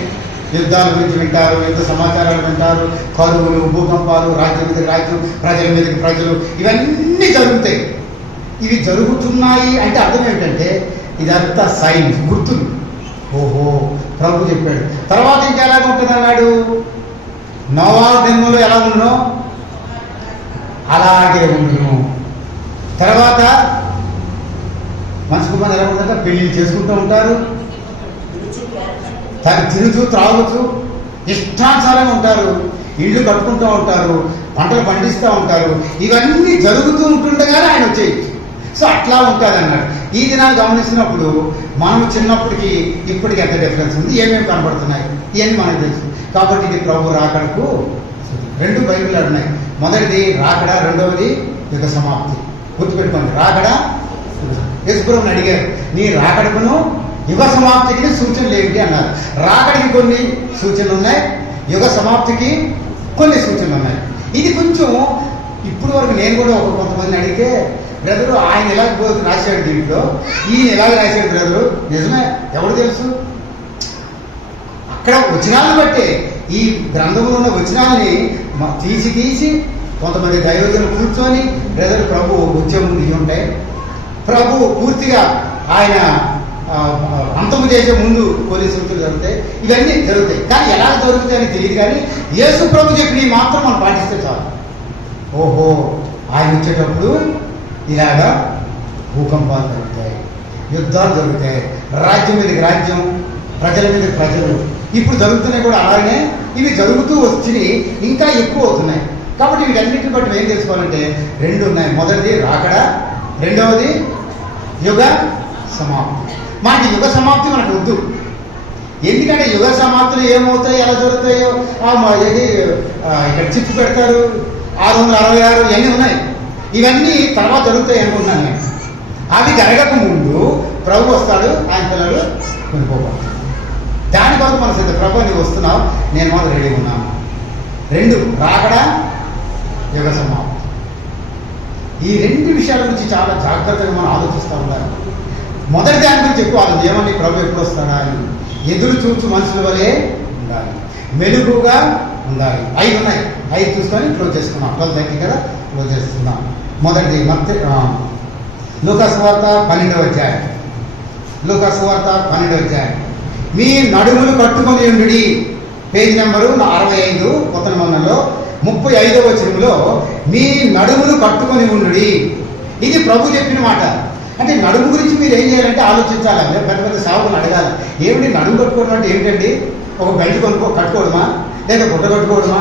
యుద్ధాల గురించి వింటారు, యుద్ధ సమాచారాలు వింటారు, కరువులు, భూకంపాలు, రాజ్యం మీదకి రాజ్యం, ప్రజల మీదకి ప్రజలు, ఇవన్నీ జరుగుతాయి. ఇవి జరుగుతున్నాయి అంటే అర్థం ఏంటంటే ఇదంతా సైన్స్, గుర్తులు. ఓహో, ప్రభు చెప్పాడు. తర్వాత ఇంకా ఎలాగ ఉంటుంది అన్నాడు, నోవా దినములో ఎలా ఉండునో అలాగే ఉండును. తర్వాత మనిషి కుమారుడు ఎలా ఉంటుందంటే పెళ్లి చేసుకుంటూ ఉంటారు, తిరుగుతూ త్రాగుతూ ఇష్టానుసారంగా ఉంటారు, ఇళ్ళు కట్టుకుంటూ ఉంటారు, పంటలు పండిస్తూ ఉంటారు. ఇవన్నీ జరుగుతూ ఉంటుండగానే ఆయన వచ్చేయచ్చు. సో అట్లా ఉంటుంది అన్నాడు. ఈ దినాలు గమనిస్తున్నప్పుడు మనం చిన్నప్పటికి ఇప్పటికి ఎంత డిఫరెన్స్ ఉంది, ఏమేమి కనబడుతున్నాయి, ఇవన్నీ మనకు తెలుసు. కాబట్టి ఇది ప్రభు రాకడకు 2 బైబిల్ ఉన్నాయి. మొదటిది రాకడ, రెండవది యుగ సమాప్తి. గుర్తుపెట్టుకోండి, రాకడ. యేసుప్రభుని అడిగారు, నీ రాకడకును యుగ సమాప్తికి సూచనలు ఏమిటి అన్నారు. రాకడికి కొన్ని సూచనలు ఉన్నాయి, యుగ సమాప్తికి కొన్ని సూచనలు ఉన్నాయి. ఇది కొంచెం ఇప్పుడు వరకు నేను కూడా కొంతమందిని అడిగితే, బ్రదరు ఆయన ఎలా రాశాడు దీంట్లో, ఈయన ఎలాగ రాశాడు బ్రదరు, నిజమే ఎవరు తెలుసు. అక్కడ వచనాలను బట్టే, ఈ గ్రంథంలో ఉన్న వచనాలని తీసి కొంతమంది దైవజనులు కూర్చొని, బ్రదర్ ప్రభు వచ్చే ముందు ఇవి ఉంటాయి, ప్రభు పూర్తిగా ఆయన అంతము చేసే ముందు కొన్ని సూచనలు జరుగుతాయి, ఇవన్నీ జరుగుతాయి. కానీ ఎలా జరుగుతాయని తెలియదు. కానీ యేసు ప్రభు చెప్పినవి మాత్రం మనం పాటిస్తే చాలు. ఓహో, ఆయన వచ్చేటప్పుడు ఇలాగా భూకంపాలు జరుగుతాయి, యుద్ధాలు జరుగుతాయి, రాజ్యం మీదకి రాజ్యం, ప్రజల మీదకి ప్రజలు. ఇప్పుడు జరుగుతున్నాయి కూడా అలాగే, ఇవి జరుగుతూ వచ్చి ఇంకా ఎక్కువ అవుతున్నాయి. కాబట్టి వీటన్నిటిని బట్టి ఏం తెలుసుకోవాలంటే 2 ఉన్నాయి. మొదటిది రాకడ, రెండవది యుగ సమాప్తి. మనకి యుగ సమాప్తి మనకు వద్దు. ఎందుకంటే యుగ సమాప్తులు ఏమవుతాయి, ఎలా జరుగుతాయో ఇక్కడ చిప్పు పెడతారు, 666 ఇవన్నీ ఉన్నాయి. ఇవన్నీ తర్వాత జరుగుతాయి అనుకున్నాను నేను. అవి జరగక ముందు ప్రభు వస్తాడు, ఆయన పిల్లలు కొనుక్కోవాలి. దాని కొరకు మన సిద్ధ. ప్రభు నీవు వస్తున్నావు, నేను మాత్రం రెడీగా ఉన్నాను. 2 రాకడ, యుగ సమాప్తి. ఈ రెండు విషయాల గురించి చాలా జాగ్రత్తగా మనం ఆలోచిస్తూ ఉండాలి. మొదటి దాని గురించి ఎక్కువ వాళ్ళు ఏమని ప్రభు ఎప్పుడు వస్తాడా అని ఎదురు చూచు మనుషుల వలె ఉండాలి, మెలుగుగా ఉండాలి. 5 ఉన్నాయి, 5 చూసుకొని క్లోజ్ చేసుకున్నాం. 12:30 కదా క్లోజ్ చేస్తున్నాం. మొదటిది లూకా సువార్త 12వ అధ్యాయం. లూకా సువార్త 12వ అధ్యాయం. మీ నడుములు కట్టుకొని ఉండుడి, పేజీ నెంబరు 65 కొత్త నిబంధనలో 35వ వచనంలో మీ నడుములు కట్టుకొని ఉండుడి. ఇది ప్రభు చెప్పిన మాట. అంటే నడుము గురించి మీరు ఏం చేయాలంటే ఆలోచించాలి. పెద్ద పెద్ద సేవకులు అడగాలి, ఏమిటి నడుము కట్టుకోవడం అంటే ఏమిటండి? ఒక బెల్ట్ కట్టుకోవడమా, లేదా గుడ్డ కట్టుకోవడమా?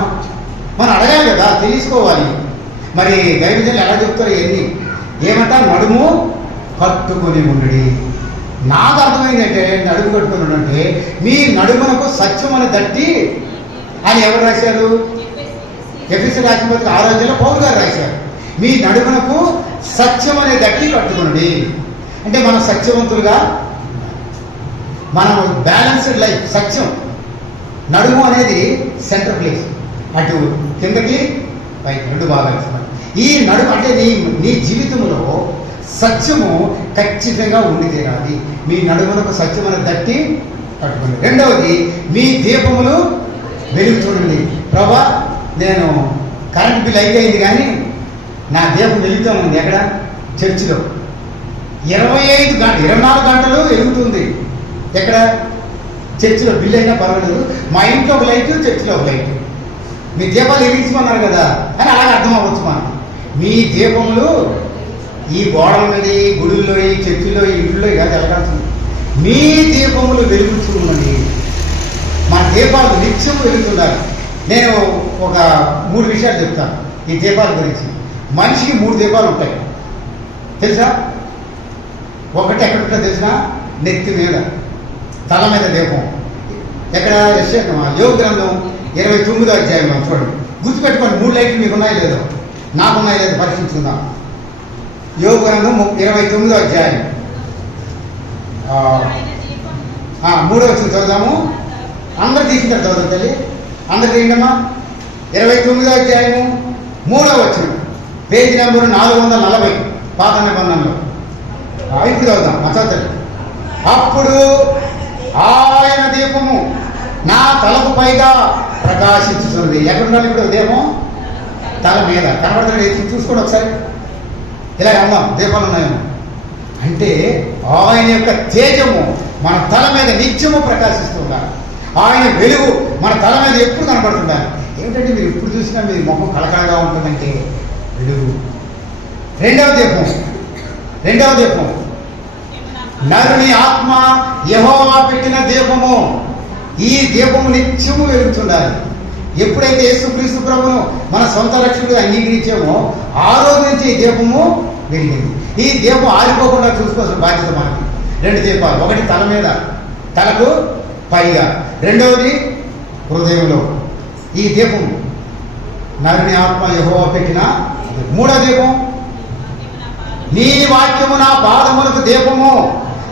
మనం అడగాలి కదా, తెలుసుకోవాలి. మరి దైవజనులు ఎలా చెప్తారు? ఏమంటా నడుము కట్టుకొని ఉండుడి. నాకు అర్థమైంది అంటే నడుము కట్టుకొని అంటే మీ నడుమునకు సత్యం అనే దట్టి అని ఎవరు రాశారు? ఎఫెసీయులకు రాసిన పత్రిక 6వ అధ్యాయంలో పౌలు గారు రాశారు. మీ నడుమునకు సత్యం అనే దట్టి కట్టుకునండి. అంటే మనం సత్యవంతులుగా, మనం బ్యాలెన్స్డ్ లైఫ్. సత్యం నడుము అనేది సెంటర్ ప్లేస్, అటు కిందకి పైకి 2 భాగాలు ఇస్తున్నారు. ఈ నడుము అంటే నీ జీవితంలో సత్యము ఖచ్చితంగా ఉండి తీరాలి. మీ నడుమునకు సత్యం అనే దట్టి కట్టుకోండి. రెండవది, మీ దీపములు వెలుగు చూడండి. ప్రభా, నేను కరెంట్ బిల్ అయిపోయింది కానీ నా దీపం వెలుగుతూ ఉంది. ఎక్కడ? చర్చిలో 24 గంటలు వెలుగుతుంది. ఎక్కడ? చర్చిలో. బిల్ అయినా పర్వాలేదు, మా ఇంట్లో ఒక లైట్, చర్చిలో ఒక లైట్. మీ దీపాలు వెలిగించమన్నారు కదా అని అలాగే అర్థం అవ్వచ్చు. మనం మీ దీపములు ఈ గోడల మీద, గుడుల్లో, ఈ చర్చిలో, ఈ ఇంట్లో కాదు వెలగాల్సింది. మీ దీపములు వెలుగుతుందండి. మన దీపాలు నిత్యం వెలుగుతున్నారు. నేను ఒక 3 విషయాలు చెప్తాను ఈ దీపాల గురించి. మనిషికి 3 దీపాలు ఉంటాయి తెలుసా? ఒకటి ఎక్కడ ఉంటుందో తెలిసినా? నెత్తి మీద, తల మీద దీపం. ఎక్కడ? యోగ గ్రంథం 29వ అధ్యాయంలో చూడండి. గుర్తుపెట్టుకోండి, 3 లైట్లు మీకు ఉన్నాయో లేదో, నాకున్నాయో లేదో పరీక్షించుకుందాం. యోగ గ్రంథం 29వ అధ్యాయం 3వ వచనం చదువుదాము. అందరు తీసిన చదువుతాం తల్లి, అందరు తీయండమ్మా. 29వ అధ్యాయము 3వ వచనం, పేజీ నెంబరు 440 పాత నిబంధనలో. ఇప్పుడు చదువుతాం. చదువుతారు. అప్పుడు ఆయన దీపము నా తలకు పైగా ప్రకాశించుతుంది. ఎక్కడుండాలి ఇప్పుడు దీపం? తల మీద. కనబడుతుంది, చూసుకోండి ఒకసారి. ఇలా అమ్మాం దీపాలు ఉన్నాయేమో. అంటే ఆయన యొక్క తేజము మన తల మీద నిత్యము ప్రకాశిస్తున్నారు. ఆయన వెలుగు మన తల మీద ఎప్పుడు కనబడుతున్నారు. ఏమిటంటే మీరు ఎప్పుడు చూసినా మీ ముఖం కళకళగా ఉంటుందంటే వెలుగు. రెండవ దీపం నరుని ఆత్మ యెహోవా పెట్టిన దీపము. ఈ దీపము నిత్యము వెలుగుతుండాలి. ఎప్పుడైతే యేసుక్రీస్తు ప్రభువును మన సొంత రక్షకుడిగా అంగీకరించామో ఆ రోజు నుంచి ఈ దీపము వెలిగింది. ఈ దీపం ఆరిపోకుండా చూసుకోవాల్సిన బాధ్యత మనకి. 2 దీపాలు, ఒకటి తల మీద, తలకు పైగా, రెండవది హృదయంలో. ఈ దీపం నరుని ఆత్మ యెహోవా పెట్టిన. 3వ దీపం, నీ వాక్యము నా పాదములకు దీపము,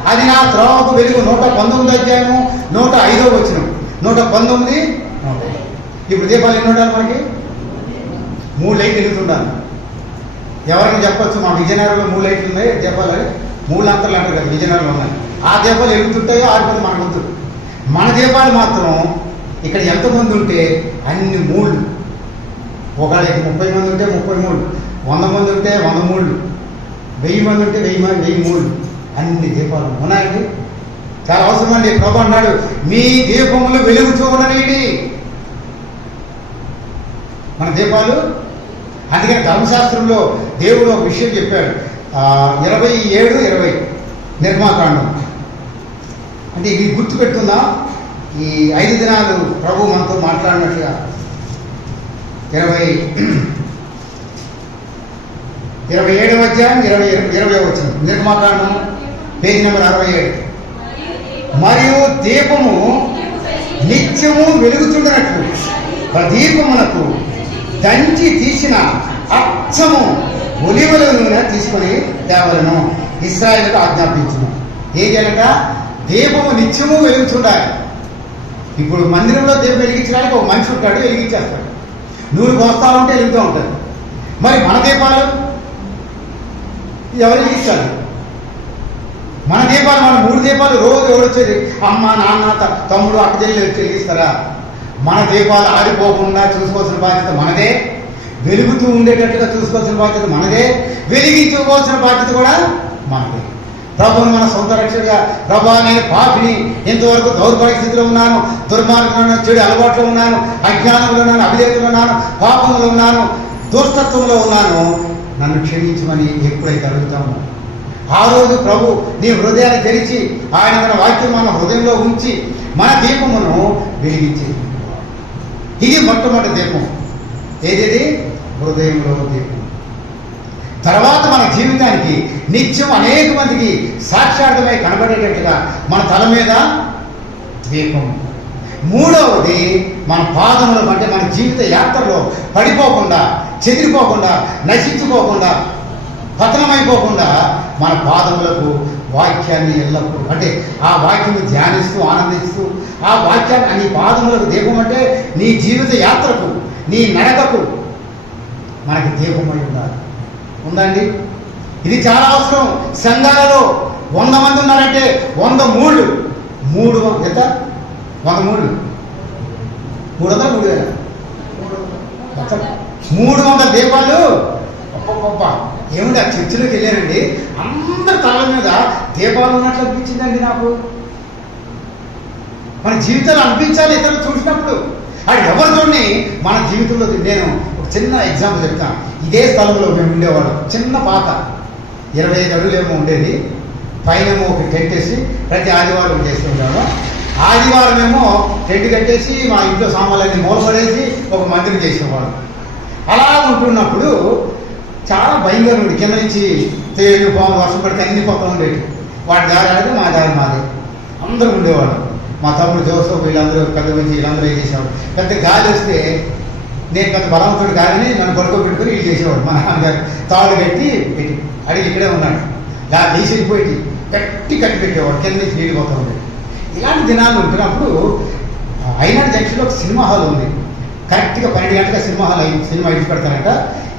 అది నా త్రోవకు వెలుగు. 119వ అధ్యాయము 105వ వచనం. 119, 105. ఇప్పుడు దీపాలు ఎన్ని ఉండాలి మనకి? 3 లైట్లు వెలుగుతుండాలి. ఎవరైనా చెప్పచ్చు, మా విజయనగరంలో 3 లైట్లు ఉన్నాయి దీపాలు, 3 అంతర్లు అంటారు కదా, విజయనగరంలో ఉన్నాయి. ఆ దీపాలు వెలుగుతుంటాయో ఆరిపోతే మనకు వద్దు. మన దీపాలు మాత్రం ఇక్కడ ఎంతమంది ఉంటే అన్ని మూళ్ళు. ఒకళ్ళకి 30 మంది ఉంటే 30 మూళ్ళు, 100 మంది ఉంటే 100 మూళ్ళు, 1000 మంది ఉంటే 1000 మూళ్ళు. అన్ని దీపాలు ఉన్నాయండి. చాలా అవసరం అండి. ప్రభు అన్నాడు, మీ దీపములు వెలుగు చూడనీడి. మన దీపాలు. అందుకని ధర్మశాస్త్రంలో దేవుడు ఒక విషయం చెప్పాడు. 27:20 నిర్మాకాండం. అంటే ఇది గుర్తుపెట్టుకుందాం. ఈ 5 దినాలు ప్రభు మనతో మాట్లాడినట్టుగా 27వ అధ్యాయం 20వ వచనం నిర్మాకాండం పేజీ నెంబర్ 67. మరియు దీపము నిత్యము వెలుగుచుండనట్లు ప్రదీపమునకు దంచి తీసిన అచ్చము ఒలివల నూనె తీసుకొని తేవలను ఇశ్రాయేలుకు ఆజ్ఞాపించును. ఏది అనగా దీపము నిత్యము వెలుగుచుండాలి. ఇప్పుడు మందిరంలో దీపం వెలిగించడానికి ఒక మనిషి ఉంటాడు, వెలిగించేస్తాడు. నూనె పోస్తా ఉంటే వెలుగుతూ ఉంటుంది. మరి మన దీపాలు ఎవరు వెలిగిస్తారు? మన దీపాలు, మన 3 దీపాలు రోజు ఎవడొచ్చేది? అమ్మ, నాన్న, తమ్ముడు, అక్క చెల్లి వచ్చి వెలిగిస్తారా? మన దీపాలు ఆరిపోకుండా చూసుకోవాల్సిన బాధ్యత మనదే. వెలుగుతూ ఉండేటట్టుగా చూసుకోవాల్సిన బాధ్యత మనదే. వెలిగించుకోవాల్సిన బాధ్యత కూడా మనదే. ప్రభువును మన సొంత రక్షకుడిగా, ప్రభా నేను పాపిని, ఇంతవరకు దౌర్భాగ్య స్థితిలో ఉన్నాను, దుర్మార్గంలో, చెడు అలవాట్లో ఉన్నాను, అజ్ఞానంలో ఉన్నాను, అవిధేయతలో ఉన్నాను, పాపంలో ఉన్నాను, దుష్టత్వంలో ఉన్నాను, నన్ను క్షమించమని ఎప్పుడైతే అడుగుతామో ఆ రోజు ప్రభు నీ హృదయాన్ని తెరిచి ఆయన తన వాక్యం మన హృదయంలో ఉంచి మన దీపమును వెలిగించేది. ఇది మొట్టమొదటి దీపం. ఏది? హృదయంలో దీపం. తర్వాత మన జీవితానికి నిత్యం అనేక మందికి సాక్షార్థమై కనబడేటట్టుగా మన తల మీద దీపం. మూడవది మన పాదముల, అంటే మన జీవిత యాత్రలో పడిపోకుండా, చెదిరిపోకుండా, నశించుకోకుండా, పతనమైపోకుండా మన పాదములకు వాక్యాన్ని ఎల్లప్పుడూ, అంటే ఆ వాక్యాన్ని ధ్యానిస్తూ ఆనందిస్తూ, ఆ వాక్యాన్ని నీ పాదములకు దీపం అంటే నీ జీవిత యాత్రకు, నీ నడకకు మనకి దీపమై ఉండాలి. ఉందండి? ఇది చాలా అవసరం. సంఘాలలో 100 మంది ఉన్నారంటే 100 మూళ్ళు, 300 ఎంత? 100 మూళ్ళు, 300 300 దీపాలు. గొప్ప ఏమిటి? ఆ చర్చిలోకి వెళ్ళానండి, అందరి తల మీద దీపాలు ఉన్నట్లు అనిపించిందండి నాకు. మన జీవితాలు అనిపించాలి ఇతరులు చూసినప్పుడు. అది ఎవరు చూడండి మన జీవితంలో. నేను ఒక చిన్న ఎగ్జాంపుల్ చెప్తాను. ఇదే స్థలంలో మేము ఉండేవాళ్ళం. చిన్న పాక 25 అడుగులు ఏమో ఉండేది. పైన ఒక టెంట్ వేసి ప్రతి ఆదివారం చేస్తుంటాము. ఆదివారం ఏమో టెంట్ కట్టేసి మా ఇంట్లో సామాన్లన్నీ మూలపడేసి ఒక మందిరం చేసేవాళ్ళం. అలా ఉంటున్నప్పుడు చాలా భయంగా ఉండి కింద నుంచి తేలు, పాము, వర్షం పడితే అన్ని పక్కన ఉండేవి. వాటి దారి ఆడితే మా దారి మాది. అందరూ ఉండేవాళ్ళు. మా తమ్ముడు జోసఫ్, వీళ్ళందరూ పెద్ద మంచి, వీళ్ళందరూ ఏం చేసేవాడు, పెద్ద గాలి వస్తే నేను పెద్ద బలవంతుడు గాలిని నన్ను పడుకోబెట్టుకుని వీళ్ళు చేసేవాడు. మా నాన్నగారు తాడు కట్టి పెట్టి అడిగి ఇక్కడే ఉన్నాడు. గాలి తీసిపోయి గట్టి కట్టి పెట్టేవాడు. కింద నుంచి నీళ్ళు పోతూ ఉండేది. ఇలాంటి దినాలు ఉంటున్నప్పుడు ఐనాడు జంక్షన్లో ఒక సినిమా హాల్ ఉంది. కరెక్ట్గా 12 గంటలకు సినిమా ఇచ్చి పెడతారంట.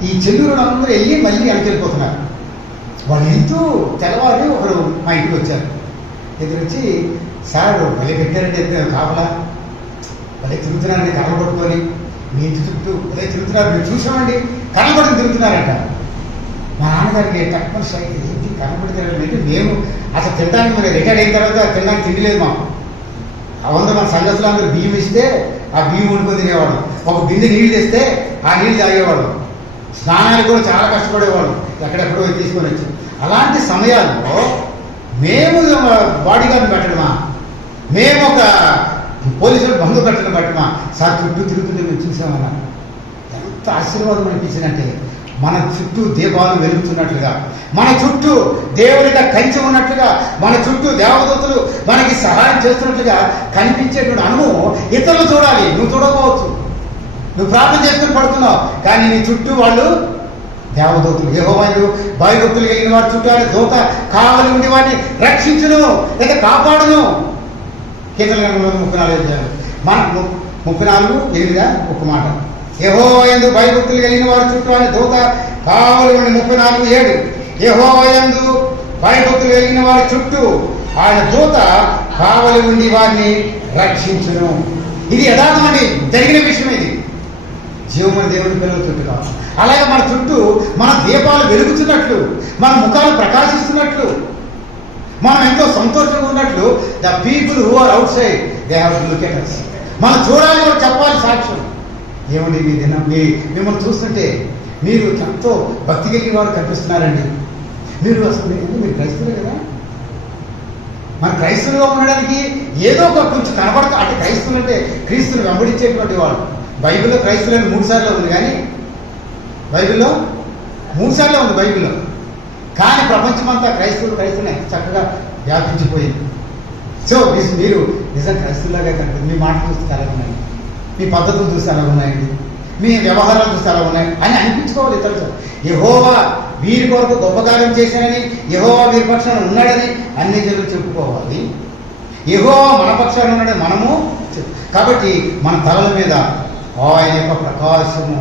ఈ చెల్లూరు అందరూ వెళ్ళి మళ్ళీ వెనకెళ్ళిపోతున్నారు. వాళ్ళు వెళ్తూ తెల్లవారు ఒకరు మా ఇంటికి వచ్చారు. ఎదురొచ్చి, సార్ భలే పెట్టారంటే కాపలా, భలే తిరుగుతున్నారండి కర్రలు పట్టుకొని, మీ ఇంటి చుట్టూ భలే తిరుగుతున్నారు, మీరు చూసామండి, కర్రలు పట్టుకుని తిరుగుతున్నారంట. మా నాన్నగారికి తక్కువ స్ట్రైక్, ఏంటి కర్రపడి తిరగలేదు. మేము అసలు తినడానికి, మరి రిటైర్డ్ అయిన తర్వాత తినడానికి తిండి లేదు మాకు. 100 మన సంఘస్థులు అందరూ బియ్యం ఇస్తే ఆ బియ్యం వండుకొని తినేవాడు. ఒక బిందె నీళ్ళు తెస్తే ఆ నీళ్ళు తాగేవాడు. స్నానానికి కూడా చాలా కష్టపడేవాడు, ఎక్కడెక్కడో తీసుకొని వచ్చి. అలాంటి సమయాల్లో మేము బాడీ గార్డ్ని పెట్టడమా, మేము ఒక పోలీసులు బంధు పెట్టడం పెట్టమా, సార్ చుట్టూ తిరుగుతుంటే మేము చూసామన్నా. ఎంత ఆశీర్వాదం అనిపించిందంటే, మన చుట్టూ దీపాలు వెలుగుతున్నట్లుగా, మన చుట్టూ దేవుడిగా కంచె ఉన్నట్లుగా, మన చుట్టూ దేవదూతలు మనకి సహాయం చేస్తున్నట్లుగా కనిపించేటువంటి అనుభవం ఇతరులు చూడాలి. నువ్వు చూడకపోవచ్చు, నువ్వు ప్రార్థన చేసుకుని పడుతున్నావు, కానీ నీ చుట్టూ వాళ్ళు దేవదూతలు, యెహోవాను భయభక్తులు కలిగిన వారి చుట్టూ ఆయన దూత కావలి ఉండి వాడిని రక్షించును లేదా కాపాడును. కీర్తన గ్రంథంలో 34 మన 34:8 ఒక మాట. యెహోవాయందు భయభక్తులు కలిగిన వారి చుట్టూ ఆయన దూత కావలి ఉండి 34:7. యెహోవాయందు భయభక్తులు కలిగిన వారి చుట్టూ ఆయన దూత కావలి ఉండి వారిని రక్షించును. ఇది యథార్థమండి, జరిగిన విషయం. ఇది జీవమైన దేవుని పిల్లల చుట్టూ కావాలి. అలాగే మన చుట్టూ మన దీపాలు వెలుగుతున్నట్లు, మన ముఖాలు ప్రకాశిస్తున్నట్లు, మనం ఎంతో సంతోషంగా ఉన్నట్లు, the people who are outside they have to look at us. మనం చూడాలి, మనం చెప్పాలి సాక్ష్యం. ఏమండి మీ దినం మిమ్మల్ని చూస్తుంటే మీరు ఎంతో భక్తి కలిగిన వారు కనిపిస్తున్నారండి. మీరు అసలు మీరు క్రైస్తవులే కదా. మన క్రైస్తవులుగా ఉండడానికి ఏదో ఒక కొంచెం కనబడతా. అంటే క్రైస్తవులు అంటే క్రీస్తుని వెంబడించేటువంటి వాళ్ళు. బైబిల్లో క్రైస్తవులని 3 సార్లు ఉంది, కానీ బైబిల్లో 3 సార్లు ఉంది బైబిల్లో. కానీ ప్రపంచమంతా క్రైస్తవులు ఎంత చక్కగా వ్యాపించిపోయింది. సో మీరు నిజం క్రైస్తవులాగా కనిపిస్తుంది. మీ మాటలు చూస్తే అలా ఉన్నాయి, మీ పద్ధతులు చూస్తే అలా ఉన్నాయండి, మీ వ్యవహారాలు చూస్తే అలా ఉన్నాయి అని అనిపించుకోవాలి ఇతరులు. యెహోవా వీరి కొరకు గొప్ప కార్యం చేశానని, యెహోవా వీరి పక్షాన ఉన్నాడని అన్ని జనులు చెప్పుకోవాలి. యెహోవా మన పక్షాన ఉన్నాడని మనము. కాబట్టి మన తలల మీద ఆయన యొక్క ప్రకాశము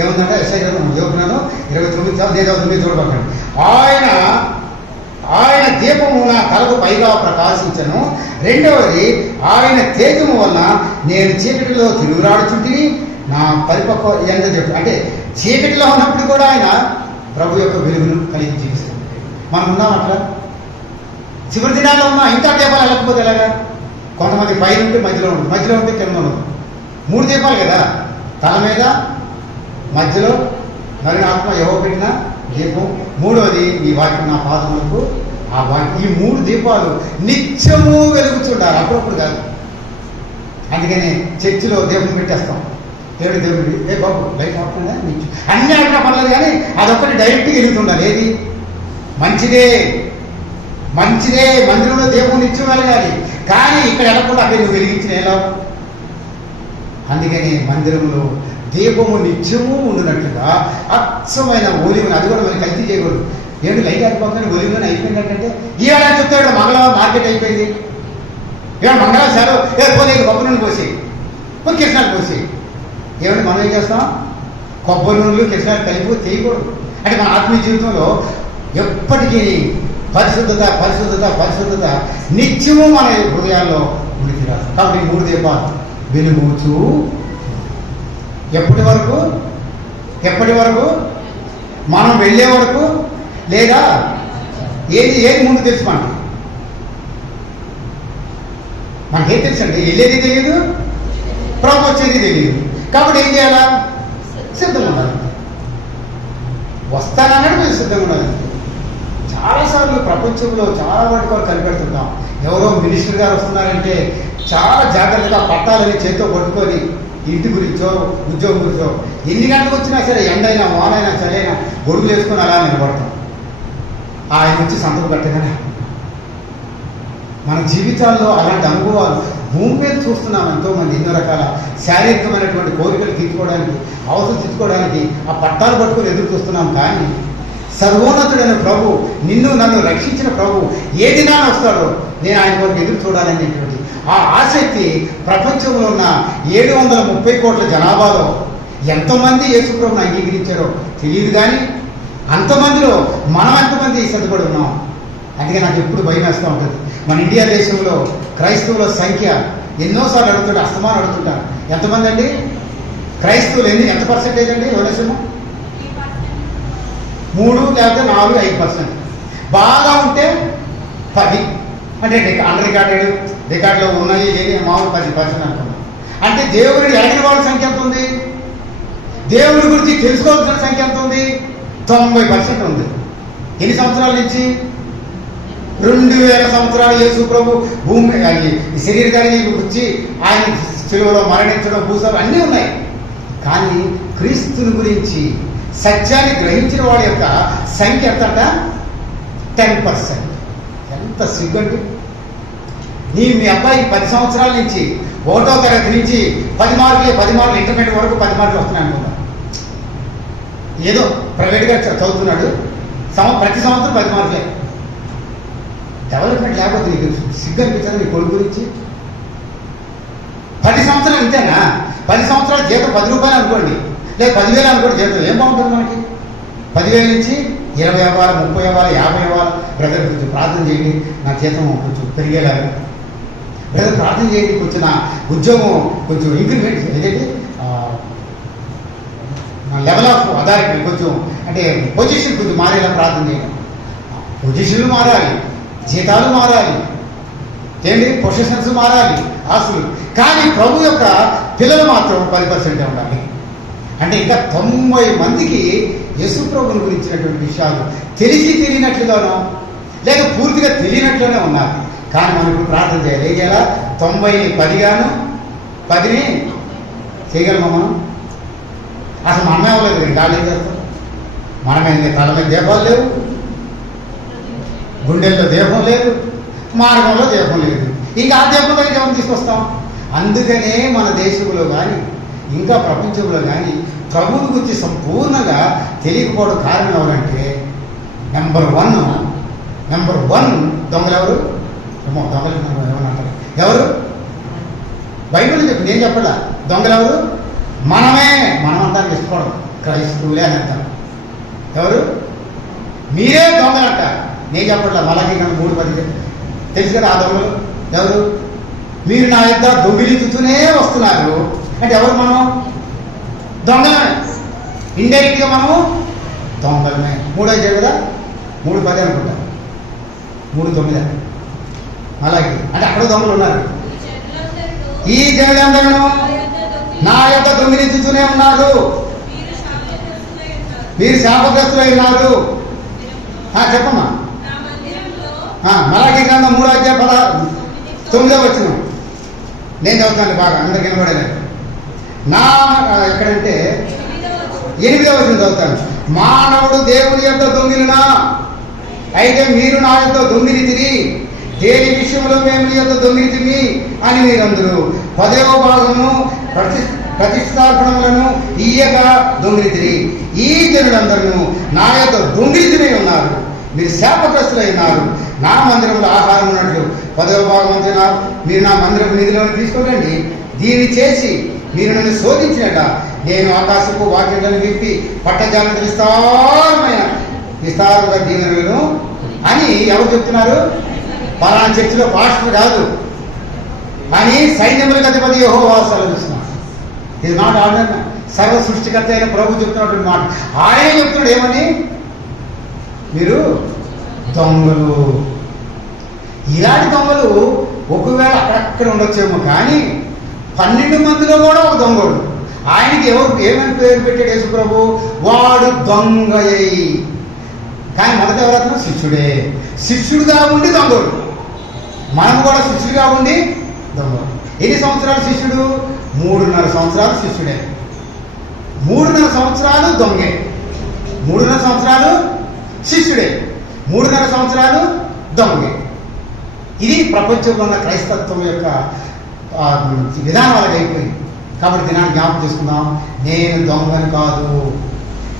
ఏముందంటే ఎస్ఐ గారు యోగున్నాను 29 నేను 9 చూడబోకండి. ఆయన దీపము నా తలకు పైగా ప్రకాశించను. రెండవది, ఆయన తేజము వలన నేను చీకటిలో తిరుగురాడుచుంటిని, నా పరిపక్వ ఎంత చెప్పు అంటే చీకటిలో ఉన్నప్పుడు కూడా ఆయన ప్రభు యొక్క వెలుగును కలిగి జీవిస్తాం. మనం ఉన్నాం అట్లా. చివరి దినాల్లో ఉన్నా ఇంకా దీపాలు వెళ్ళకపోతే ఎలాగా? కొంతమంది పైన ఉంటే మధ్యలో ఉంటే కింద ఉండదు. 3 దీపాలు కదా, తల మీద, మధ్యలో మరి ఆత్మ ఎవరు పెట్టిన దీపం. మూడవది ఈ వాక్యం నా పాదములకు, ఆ వాక్యం. ఈ 3 దీపాలు నిత్యము వెలుగుతుంటారు, అప్పుడప్పుడు కాదు. అందుకని చర్చిలో దీపం పెట్టేస్తాం. దేవుడి ఏ బాబు లైట్ ఆపుతుందా? అన్నీ ఆడినా పర్లేదు, కానీ అదొక్కటి డైరెక్ట్గా వెలుగుతుండాలి. ఏది మంచిదే మందిరంలో దీపం నిత్యం వెలగాలి, కానీ ఇక్కడ వెళ్ళకుండా అక్కడ నువ్వు వెలిగించిన ఎలా? అందుకని మందిరంలో దీపము నిత్యము ఉండినట్లుగా అచ్చమైన ఒలివని, అది కూడా మనకి కల్తీ చేయకూడదు. ఏంటి లైట్ అయిపోతుంది ఒలివని అయిపోయిందంటే ఈవేళ చెప్తాడు మంగళవారం మార్కెట్ అయిపోయింది, ఏమన్నా మంగళవారం సెలవు పోనీ కొబ్బరి నూనె పోసి కిరసనాలు పోసి. ఏమంటే మనం ఏం చేస్తాం? కొబ్బరి నూనెలు కిరసనాలు కలిపి చేయకూడదు. అంటే మన ఆత్మీయ జీవితంలో ఎప్పటికీ పరిశుద్ధత నిత్యము మన హృదయాల్లో ఉనికి రాదు. కాబట్టి 3 దీపాలు వెలుగుచూ ఎప్పటి వరకు మనం వెళ్ళే వరకు, లేదా ఏది ముందు తెలుసు మనకేం తెలుసు అండి? వెళ్ళేది తెలియదు, ప్రభు వచ్చేది తెలియదు. కాబట్టి ఏం చేయాలా? సిద్ధంగా ఉండాలి. వస్తానన్నాడు మీరు సిద్ధంగా ఉండాలి. చాలాసార్లు ప్రపంచంలో చాలా వాటి వరకు కనిపెడుతుంటాం. ఎవరో మినిస్టర్ గారు వస్తున్నారంటే చాలా జాగ్రత్తగా పట్టాలని చేతితో పట్టుకొని ఇంటి గురించో ఉద్యోగం గురించో ఎన్ని గంటలకు వచ్చినా సరే, ఎండైనా వానైనా చలైనా గొడుగులు వేసుకొని అలా నిలబడతాం. ఆయన వచ్చి సంతకం పెట్టగానే మన జీవితాల్లో అలాంటి అనుభవాలు భూమి మీద చూస్తున్నాం. ఎంతోమంది ఎన్నో రకాల శారీరకమైనటువంటి కోరికలు తీర్చుకోవడానికి, అవసరం తీర్చుకోవడానికి ఆ పట్టాలు పట్టుకొని ఎదురు చూస్తున్నాం. కానీ సర్వోన్నతుడైన ప్రభు, నన్ను రక్షించిన ప్రభు ఏ దినాన వస్తాడో నేను ఆయన కొరకు ఎదురు చూడాలనేటువంటి ఆ ఆసక్తి ప్రపంచంలో ఉన్న 730 కోట్ల జనాభాలో ఎంతమంది యేసు ప్రభువును అంగీకరించారో తెలియదు. కానీ అంతమందిలో మనం ఎంతమంది సిద్ధపడి ఉన్నాం? అందుకే నాకు ఎప్పుడు భయం వేస్తూ ఉంటుంది. మన ఇండియా దేశంలో క్రైస్తవుల సంఖ్య ఎన్నోసార్లు అడుగుతుంటే అస్తమానం అడుగుతుంటారు. ఎంతమంది అండి క్రైస్తవులు? ఎంత పర్సెంటేజ్ అండి? ఎవరేమో 3 లేకపోతే 4, 5%. బాగా ఉంటే 10. అంటే రికార్డులో ఉన్నాయి లేని మామూలు 10% అనుకున్నాం. అంటే దేవుడిని ఎరగిన వాళ్ళ సంఖ్య ఎంత ఉంది? దేవుడి గురించి తెలుసుకోవాల్సిన సంఖ్య ఎంత ఉంది? 90% ఉంది. ఎన్ని సంవత్సరాల నుంచి? 2000 సంవత్సరాలు యేసు ప్రభు భూమి శరీరాన్ని వచ్చి ఆయన చెరువులో మరణించడం, భూసాలు అన్నీ ఉన్నాయి. కానీ క్రీస్తుని గురించి సత్యాన్ని గ్రహించిన వాడి యొక్క సంఖ్య ఎంతట? 10%. ఎంత సిగ్గండి! మీ అబ్బాయి 10 సంవత్సరాల నుంచి 1వ తరగతి నుంచి 10 మార్కులు ఇంటర్మీడియట్ వరకు 10 మార్కులు వస్తున్నాయి అనుకున్నా. ఏదో ప్రైవేట్గా చదువుతున్నాడు, ప్రతి సంవత్సరం 10 మార్కులే. డెవలప్మెంట్ లేకపోతే నీకు సిగ్గు అనిపించదు నీ కొడుకు గురించి? 10 సంవత్సరాలు ఇంతేనా? 10 సంవత్సరాల జీతం 10 రూపాయలు అనుకోండి, లేదా 10,000 అనుకోండి. జీతం ఏం బాగుంటుంది మనకి? 10,000 నుంచి 20 అవ్వాలి, 30 అవ్వాలి, 50 అవ్వాలి. బ్రదర్ కొంచెం ప్రార్థన చేయండి, నా జీతం కొంచెం పెరిగేలాగా. బ్రదర్ ప్రార్థన చేయండి, కొంచెం నా ఉద్యోగం కొంచెం ఇంక్రిమెంట్ ఏదైతే నా లెవెల్ ఆఫ్ అథారిటీ కొంచెం, అంటే పొజిషన్ కొంచెం మారేలా ప్రార్థన చేయడం. పొజిషన్లు మారాలి, జీతాలు మారాలి, పొజిషన్స్ మారాలి, ఆస్తులు. కానీ ప్రభు యొక్క పిల్లలు మాత్రం 10% ఉండాలి. అంటే ఇంకా 90 మందికి యేసు ప్రభుని గురించినటువంటి విషయాలు తెలియనట్లుగానో లేక పూర్తిగా తెలియనట్లుగానే ఉన్నారు. కానీ మనం ఇప్పుడు ప్రార్థన చేయాలి. ఏం చేయాలా? 90ని 10గాను 10ని చేయగలమా మనం? అసలు మనమే అవ్వలేదు కదా, వాళ్ళు ఏం చేస్తాం? మనమే తల మీద దీపాలు లేవు, గుండెల్లో దీపం లేదు, మార్గంలో దీపం లేదు. ఇంకా ఆ దీపంలో దీపం తీసుకొస్తాం. అందుకనే మన దేశంలో కానీ ఇంకా ప్రపంచంలో కానీ ప్రభువుని గురించి సంపూర్ణంగా తెలియకపోవడం కారణం ఎవరంటే నెంబర్ వన్ దొంగలు ఎవరు? దొంగలు ఏమన్నా ఎవరు? బైబిల్ చెప్పి నేను చెప్పడా? దొంగలు ఎవరు? మనం అంటానికి ఇష్టపడడం. క్రైస్తవులే అని అంటాం. ఎవరు? మీరే దొంగలంట. నేను చెప్పట్లా, మలాకి 3:10 తెలుసు కదా ఆ దొంగలు ఎవరు? మీరు నా యొక్క దొంగిలించుతూనే వస్తున్నారు అంటే ఎవరు? మనం దొంగలమే. ఇండైరెక్ట్గా మనము దొంగలమే. 3:5 కదా, 3:10 అనుకుంటా, 3:9 అలాగే. అంటే అక్కడ దొంగలు ఉన్నారు. ఈ జనులందరూ నా యొక్క దొంగిలించుతూనే ఉన్నారు, మీరు శాపగ్రస్తులై ఉన్నారు. చెప్పమ్మా. మలాకి గ్రంథం 3:9 నేను చదువుతాను బాగా, అందరికి వినబడలేదు. ఎక్కడంటే 8వ చదువుతాను. మానవుడు దేవుని యొక్క దొంగిలినా, అయితే మీరు నా యొక్క దొంగిలితిరి, దేని విషయంలో మేము నీ యొక్క దొంగిలితిమి అని మీరందరూ 10వ భాగము ప్రతిష్టార్పణములను ఇయ్యక దొంగిలితిరి. ఈ జనులందరూ నా యొక్క దొంగిలితినే ఉన్నారు, మీరు శాపగ్రస్తులై ఉన్నారు. నా మందిరంలో ఆహారం ఉన్నట్లు 10వ భాగం అంతేనా మీరు నా మందిరపు నిధిలోని తీసుకోరండి. దీన్ని చేసి మీరు నన్ను శోధించినట నేను ఆకాశపు వాక్యాలను విప్పి పట్టజాలను విస్తారంగా దీవెనలను అని ఎవరు చెప్తున్నారు? పలానా చర్చిలో పాస్టర్ కాదు అని సైన్యములకు అధిపతి యెహోవా సెలవిస్తున్నాడు. ఇది నాట్ ఆర్డర్. సర్వ సృష్టికర్త అయిన ప్రభు చెప్తున్నటువంటి మాట. ఆయన చెప్తున్నాడు ఏమని? మీరు దొంగలు. ఇలాంటి దొంగలు ఒకవేళ అక్కడక్కడ ఉండొచ్చేమో, కానీ 12 మందిలో కూడా ఒక దొంగడు. ఆయనకి ఏమని పేరు పెట్టాడు యేసు ప్రభు? వాడు దొంగయ్యి. కానీ మొదట ఎవరన్నా? శిష్యుడే. శిష్యుడుగా ఉండి దొంగడు. మనం కూడా శిష్యుడిగా ఉండి దొంగడు. ఎన్ని సంవత్సరాలు శిష్యుడు? 3.5 సంవత్సరాలు శిష్యుడే, 3.5 సంవత్సరాలు దొంగే, 3.5 సంవత్సరాలు శిష్యుడే, 3.5 సంవత్సరాలు దొంగే. ఇది ప్రపంచంలో ఉన్న క్రైస్తత్వం యొక్క విధానాలకు అయిపోయింది. కాబట్టి దినాన్ని జ్ఞాపకం చేసుకుందాం. నేను దొంగను కాదు,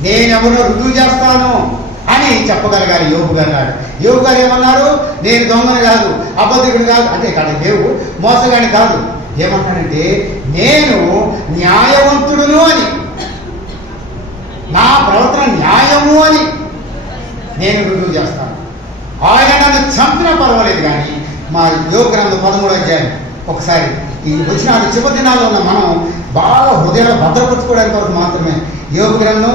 నేనెవరో రుజువు చేస్తాను అని చెప్పగలగాలి. యోబు గారు యోబు గారు ఏమన్నారు? నేను దొంగను కాదు, అబద్ధికుడు కాదు అంటే ఇక్కడ లేవు, మోసగాని కాదు. ఏమంటాడంటే నేను న్యాయవంతుడును అని, నా ప్రవర్తన న్యాయము అని నేను రుజువు చేస్తాను. ఆయన నన్ను చంపినా పర్వాలేదు. కానీ మా యోగ గ్రంథం 13వ అధ్యాయం ఒకసారి ఈ వచ్చిన చివరి దినాల్లో ఉన్న మనం బాగా హృదయాలు భద్రపరచుకోవడానికి వరకు మాత్రమే యోగ గ్రంథం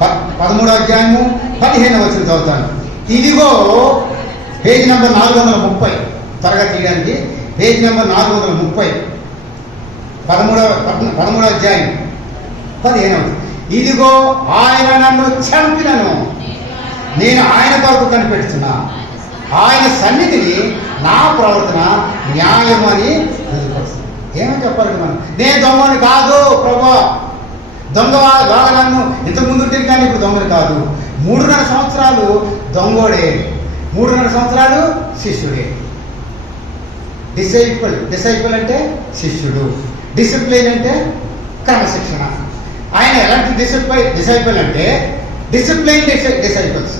13వ అధ్యాయము 15వ వచనం చదువుతాను. ఇదిగో పేజీ నెంబర్ 430, త్వరగా తీయడానికి పేజీ నెంబర్ 430, 13వ అధ్యాయం 15వ. ఇదిగో ఆయన నన్ను చంపినను, నేను ఆయన కొరకు కనిపెడుతున్నా, ఆయన సన్నిధిని నా ప్రవర్తన న్యాయం అని రుజుపరుస్తుంది. ఏమని చెప్పాలి మనం? నేను దొంగని కాదు ప్రభా, దొంగ నన్ను ఇంతకుముందు ఉంటుంది కానీ ఇప్పుడు దొంగని కాదు. 3.5 సంవత్సరాలు దొంగోడే, 3.5 సంవత్సరాలు శిష్యుడే. డిసైపుల్ అంటే శిష్యుడు, డిసిప్లిన్ అంటే క్రమశిక్షణ. ఆయన ఎలాంటి డిసైపుల్ అంటే డిసిప్లైన్ డిసైపుల్స్.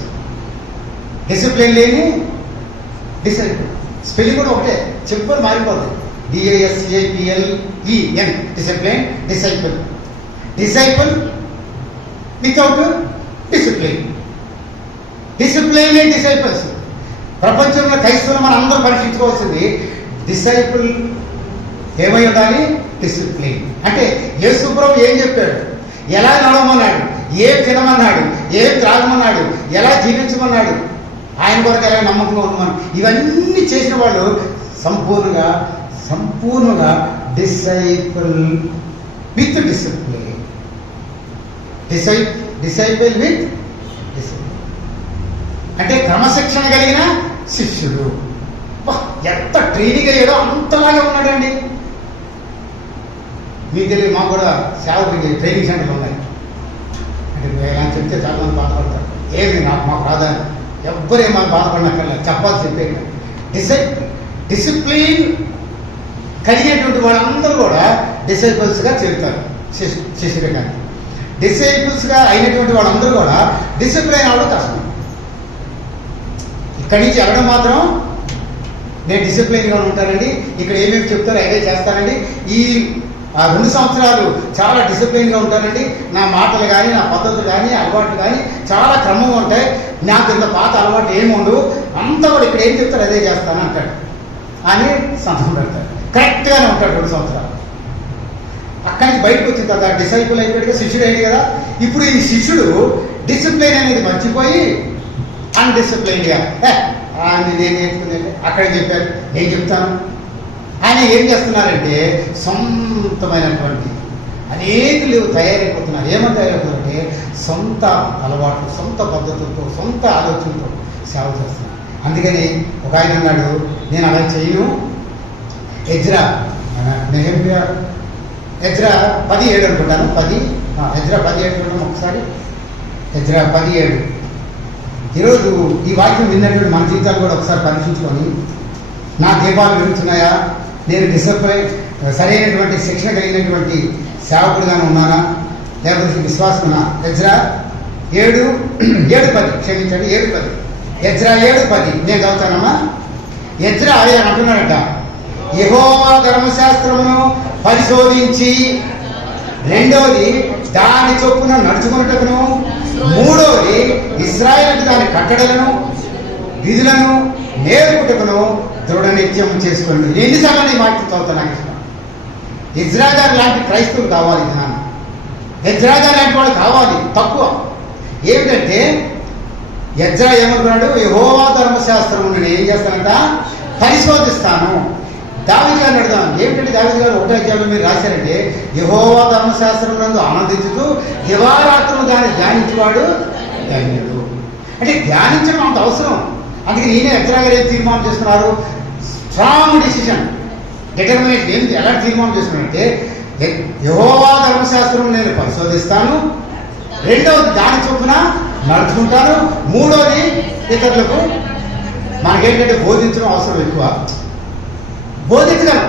డిసిప్లిన్ లేని డిసైపుల్. స్పెల్లింగ్ కూడా ఒకటే, చెప్పని మారిపోతుంది. DISAPLEN discipline, disciple. Disciple without discipline. Discipline లేని డిసైపుల్స్. ప్రపంచంలో క్రైస్తవులు మనం అందరూ పరీక్షించుకోవాల్సింది డిసైపుల్ ఏమై ఉండాలి? డిసిప్లిన్. అంటే యేసు ప్రభు ఏం చెప్పాడు, ఎలా నడవమన్నాడు, ఏం తినమన్నాడు, ఏం త్రాగమన్నాడు, ఎలా జీవించమన్నాడు, ఆయన కొరకు ఎలా నమ్మకంగా ఉండమని, ఇవన్నీ చేసిన వాళ్ళు సంపూర్ణంగా disciple with discipline. Disciple with discipline అంటే క్రమశిక్షణ కలిగిన శిష్యుడు. ఎంత ట్రైనింగ్ అయ్యాడో అంతలాగే ఉన్నాడండి. మీకు తెలియదు, మాకు కూడా సేవకి ట్రైనింగ్ సెంటర్లు ఉన్నాయి. అంటే ఎలా చెప్తే చాలా మంది బాధపడతారు. ఏమి మాకు రాదని ఎవ్వరేం మాకు బాధపడినక్కర్లేదు, చెప్పాలి చెప్పే. డిసిప్లిన్ కలిగేటువంటి వాళ్ళందరూ కూడా డిసైపుల్స్గా చేరుతారు శిష్యుడే. కానీ డిసైపుల్స్గా అయినటువంటి వాళ్ళందరూ కూడా డిసిప్లైన్ అవ్వడం కష్టం. ఇక్కడి నుంచి వెళ్ళడం మాత్రం నేను డిసిప్లైన్గా ఉంటానండి, ఇక్కడ ఏమేమి చెప్తారో అవే చేస్తానండి, ఈ ఆ 2 సంవత్సరాలు చాలా డిసిప్లిన్గా ఉంటానండి. నా మాటలు కానీ, నా పద్ధతులు కానీ, అలవాట్లు కానీ చాలా క్రమంగా ఉంటాయి. నాకు ఇంత పాత అలవాటు ఏముండవు, అంతా కూడా ఇక్కడ ఏం చెప్తారు అదే చేస్తాను అంటాడు అని సంతకం పెడతాడు. కరెక్ట్గానే ఉంటాడు 2 సంవత్సరాలు. అక్కడి నుంచి బయటకు వచ్చిన తర్వాత డిసైపుల్ అయిపోయాడు, శిష్యుడు అయింది కదా. ఇప్పుడు ఈ శిష్యుడు డిసిప్లిన్ అనేది మర్చిపోయి అన్డిసిప్లైన్డ్గా ఆయన నేను నేర్చుకునేది అక్కడే చెప్పారు, నేను చెప్తాను. ఆయన ఏం చేస్తున్నారంటే సొంతమైనటువంటి అనేకులు తయారైపోతున్నారు. ఏమని తయారైపోతున్నారంటే సొంత అలవాట్లు, సొంత పద్ధతులతో, సొంత ఆలోచనతో సేవ చేస్తున్నారు. అందుకని ఒక ఆయన అన్నాడు, నేను అలా చేయను. ఎజ్రా నెహెమ్యా ఎజ్రా 17 అనుకుంటాను, ఎజ్రా 17 అనుకుంటాను. ఒకసారి ఎజ్రా 17. ఈరోజు ఈ వాక్యం విన్నటువంటి మన జీవితాలు కూడా ఒకసారి పరీక్షించుకొని, నా దీపాలు వెలుగుతున్నాయా, నేను డిసిప్లైన్ సరైనటువంటి శిక్షణ కలిగినటువంటి సేవకుడుగానే ఉన్నానా, లేకపోతే విశ్వాసమున్నా? ఎజ్రా 7:10 క్షమించండి, 7:10. ఎజ్రా 7:10 నేను చదువుతానమ్మా. ఎజ్రా ఆయన అంటున్నాడట, యెహోవా ధర్మశాస్త్రమును పరిశోధించి, రెండోది దాని చొప్పున నడుచుకున్నటకును, మూడోది ఇశ్రాయేలుకు దాని కట్టడలను విధులను నేర్పుటకును దృఢ నిత్యం చేసుకోండి. ఎన్నిసార్లు ఈ మాట చదువుతున్నాను. ఎజ్రా గారు లాంటి క్రైస్తవులు కావాలి జనాన్ని. ఎజ్రా గారు లాంటి వాళ్ళు కావాలి. తక్కువ ఏమిటంటే ఎజ్రా ఏమనుకున్నాడు, యెహోవా ధర్మశాస్త్రము నేను ఏం చేస్తానంట, పరిశోధిస్తాను. దావీదు గారిని అడుగుతాను, ఏమిటంటే దావీదు గారు 1వ అధ్యాయంలో మీరు రాశారంటే, యెహోవా ధర్మశాస్త్రం నందు ఆనందించుతూ దివారాత్రులు దాన్ని ధ్యానించేవాడు ధన్యుడు. అంటే ధ్యానించడం అంత అవసరం. అందుకే నేనే ఎజ్రా గారు ఏం తీర్మానం చేస్తున్నారు, స్ట్రాంగ్ డిసిషన్, డిటర్మినేషన్. ఏం ఎలా తీర్మానం చేస్తున్నారంటే, యెహోవా ధర్మశాస్త్రం నేను పరిశోధిస్తాను, రెండవది దాని చొప్పున నడుచుకుంటాను, మూడోది ఇతరులకు మనకేంటంటే బోధించడం అవసరం ఎక్కువ. బోధించగలం,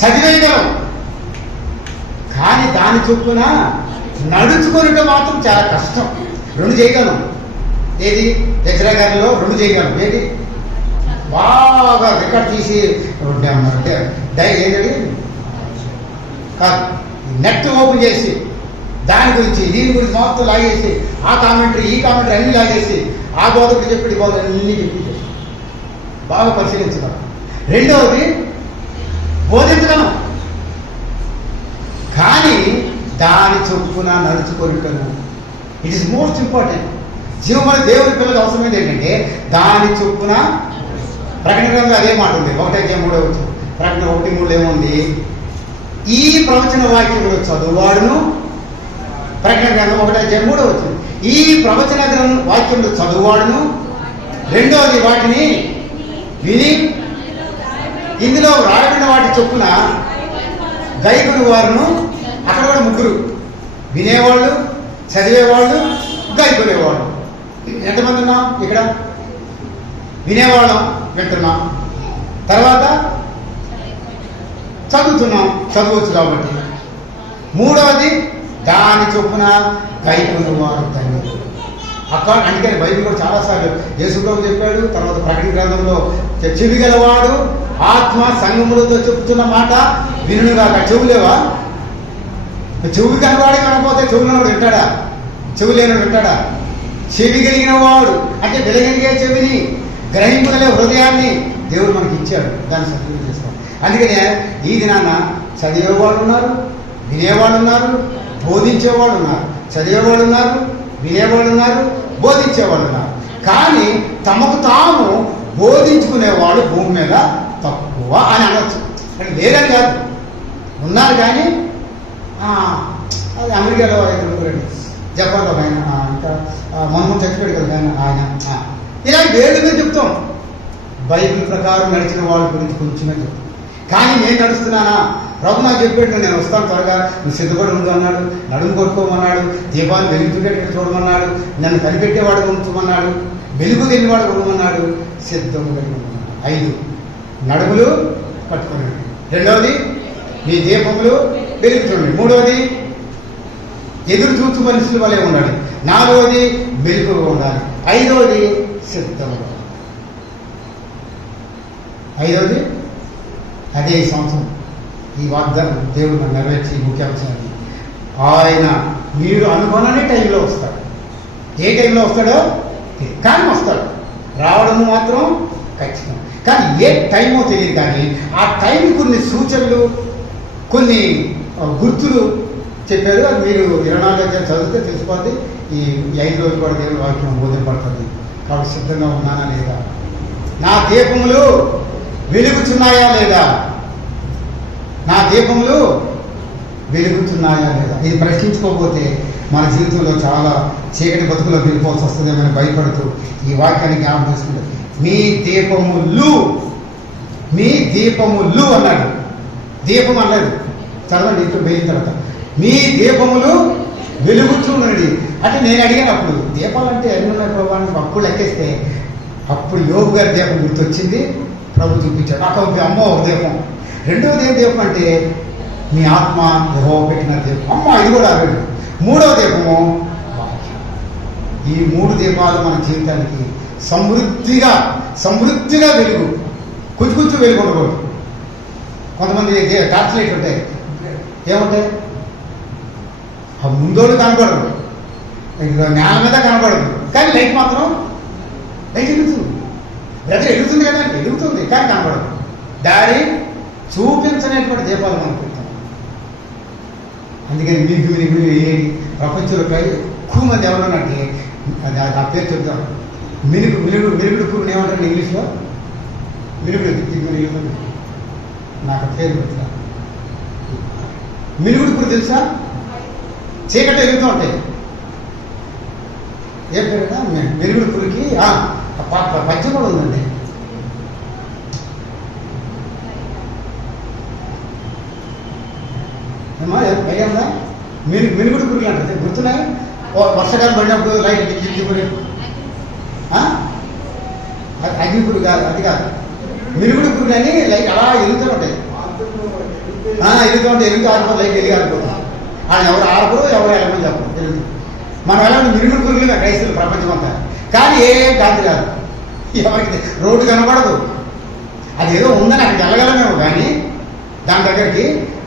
చదివేయగలం, కానీ దాని చొప్పున నడుచుకోవడం మాత్రం చాలా కష్టం. 2 చేయగలం. ఏది ఎజ్రా గారిలో 2 చేయగలం. ఏది బాగా రికార్డ్ తీసి ఏంటండి కాదు, నెట్ ఓపెన్ చేసి దాని గురించి దీని గురించి మొత్తం లాగేసి, ఆ కామెంటరీ ఈ కామెంటరీ అన్ని లాగేసి, ఆ బోధకుడు చెప్పి బోధ అన్ని చెప్పి బాగా పరిశీలించగలం. రెండవది బోధించగలం, కానీ దాని చొప్పున నడుచుకోవటము ఇట్ ఈస్ మోస్ట్ ఇంపార్టెంట్. జీవమైన దేవుడి పిల్లలకు అవసరమైంది ఏంటంటే దాని చొప్పున. ప్రకటన గ్రంథంలో అదే మాట ఉంది, 1వ అధ్యాయం 3వ వచనం. ప్రకటన 1:3 ఏముంది, ఈ ప్రవచన వాక్యములు చదువువాడును. ప్రకటన గ్రంథం 1వ అధ్యాయం 3వ వచనం. ఈ ప్రవచన వాక్యములు చదువువాడును, రెండవది వాటిని విని ఇందులో రాయబడిన వాటి చొప్పున గైకుని వారును. అక్కడ కూడా 3, వినేవాళ్ళు, చదివేవాళ్ళు, గైకునేవాళ్ళు. ఎంతమంది ఉన్నాం ఇక్కడ? వినేవాళ్ళం, వింటున్నాం. తర్వాత చదువుతున్నాం, చదవచ్చు కాబట్టి. మూడవది దాని చొప్పున గైకుని వారు ధన్యులు. అందుకని బైబిల్ కూడా చాలాసార్లు యేసుప్రభు చెప్పాడు. తర్వాత ప్రకటన గ్రంథంలో చెవి గలవాడు ఆత్మ సంగములతో చెప్తున్న మాట వినుగాక. చెవులేవా? చెవి కనవాడు కనకపోతే చెవులనోడు వింటాడా? చెవి లేనోడు వింటాడా? చెవి కలిగిన వాడు అంటే వెలగలిగే చెవిని, గ్రహింపగలే హృదయాన్ని దేవుడు మనకి ఇచ్చాడు. దాన్ని సద్వినియోగం చేసుకోవాలి. అందుకనే ఈ దినాన చదివేవాళ్ళు ఉన్నారు, వినేవాళ్ళు ఉన్నారు, బోధించేవాళ్ళు ఉన్నారు. చదివేవాళ్ళు ఉన్నారు, వినేవాళ్ళు ఉన్నారు, బోధించేవాళ్ళు ఉన్నారు. కానీ తమకు తాము బోధించుకునేవాళ్ళు భూమి మీద తక్కువ అని అనొచ్చు. అంటే లేదని కాదు, ఉన్నారు. కానీ అది అమెరికాలో ఆయన, జపాన్లో ఆయన, ఇంకా మొన్న చచ్చిపోయాడు కదా ఆయన. ఇలా వేడి మీద చెప్తాం. బైబిల్ ప్రకారం నడిచిన వాళ్ళ గురించి కొంచెమే చెప్తాం. కానీ నేను నడుస్తున్నానా? ప్రభు నాకు చెప్పాడు, నేను వస్తాను త్వరగా, నువ్వు సిద్ధపడి ఉండు అన్నాడు, నడుము కొట్టుకోమన్నాడు, దీపాలు వెలుగుతున్నట్టు చూడమన్నాడు, నన్ను కనిపెట్టేవాడు ఉంచమన్నాడు, వెలుగు తెలియవాడు ఉండమన్నాడు, సిద్ధము కలిగి ఉన్నాడు. 5 నడుములు పట్టుకున్నాడు. రెండవది నీ దీపములు వెలుగుతుండండి. మూడవది ఎదురు చూచు మనుషుల వలె ఉండాలి. 4వది మెలుగుగా ఉండాలి. 5వది సిద్ధముగా. 5వది అదే ఈ సంవత్సరం ఈ వాగ్దానం దేవుడు నన్ను నెరవేర్చి ముఖ్యాంశాన్ని ఆయన మీరు అనుకోనని టైంలో వస్తాడు. ఏ టైంలో వస్తాడో కానీ వస్తాడు, రావడం మాత్రం ఖచ్చితం. కానీ ఏ టైమో తెలియదు. కానీ ఆ టైం కొన్ని సూచనలు, కొన్ని గుర్తులు చెప్పారు. అది మీరు 24 అధ్యాయం చదివితే తెలిసిపోద్ది. ఈ 5 రోజులు కూడా దేవుని వాక్యం బోధపడుతుంది. కాబట్టి సిద్ధంగా ఉన్నానా లేదా, నా దీపములు వెలుగుచున్నాయా లేదా, నా దీపములు వెలుగుతున్నాయా లేదా, ఇది ప్రశ్నించుకోకపోతే మన జీవితంలో చాలా చీకటి బతుకులో వెళ్ళిపోవాల్సి వస్తుందేమని భయపడుతూ ఈ వాక్యాన్ని జ్ఞాపకం చేసుకుంటారు. మీ దీపములు, మీ దీపములు అన్నాడు. దీపం అన్నాడు, చదవండి ఇంట్లో పోయిన తర్వాత. మీ దీపములు వెలుగుచున్నది అంటే నేను అడిగాను అప్పుడు దీపాలు అంటే ఎన్ని ఉన్నాయి ప్రభావానికి అప్పుడు లెక్కేస్తే అప్పుడు యోగు గారి దీపం గుర్తొచ్చింది. ప్రభు చూపించాడు. అక్కడ అమ్మో ఒక దీపం. రెండవది ఏం దీపం అంటే మీ ఆత్మ యెహోవా పెట్టిన దీపం. అమ్మ ఇది కూడా అవ్వదు. మూడవ దీపము వాక్యం. ఈ 3 దీపాలు మన జీవితానికి సమృద్ధిగా సమృద్ధిగా వెలుగు, కొంచెం వెలుగు ఉండకూడదు. కొంతమంది టార్చ్ లైట్ ఉంటాయి, ఏముంటాయి ఆ ముందోళ్ళు కనపడరు, నేల మీద కనపడదు, కానీ లైట్ మాత్రం లైట్ ఎదుగుతుంది. బ్రదర్ ఎదుగుతుంది కదా, ఎదుగుతుంది కానీ కనపడదు. దారి చూపించనేటువంటి దీపాలు మనం పెడతాం. అందుకని మీకు ప్రపంచంలో ఎక్కువ మంది ఎవరన్నారంటే అది ఆ పేరు చెప్తాం, మినుగుడు పురుగుని ఏమంటారు ఇంగ్లీష్లో? మినుగుడు నాకు పేరు పెడతా. మినుగుడు పురుగు తెలుసా? చీకటి ఎదుగుతూ ఉంటాయి. ఏం పేరుగా మినుగుడు పురుగుకి పద్యం కూడా ఉందండి. అయ్యిందా? మినుగుడు పురుగులు అంటే గుర్తున్నాయి. వర్షాకాలం పడినప్పుడు లైట్ దిగుకునే అగ్ని పురుగు కాదు, అది కాదు. మినుగుడు పురుగు అని లైట్ అలా ఎదుగుతూ ఉంటాయి. ఎదుగుతూ ఉంటే ఎదుగుతూ ఆరిపోతుంది, లైట్ ఎదిగి ఆరిపోతుంది. ఆయన ఎవరు ఆడకూడదు, ఎవరు వెళ్ళమని చెప్పరు, తెలుగు. మనం వెళ్ళమని మినుగుడు పురుగులు క్రైస్తవులు ప్రపంచం అంతా. కానీ ఏం కాదు కాదు, ఎవరికి రోడ్డు కనపడదు. అది ఏదో ఉందని అక్కడికి వెళ్ళగలమేమో, కానీ దాని దగ్గరికి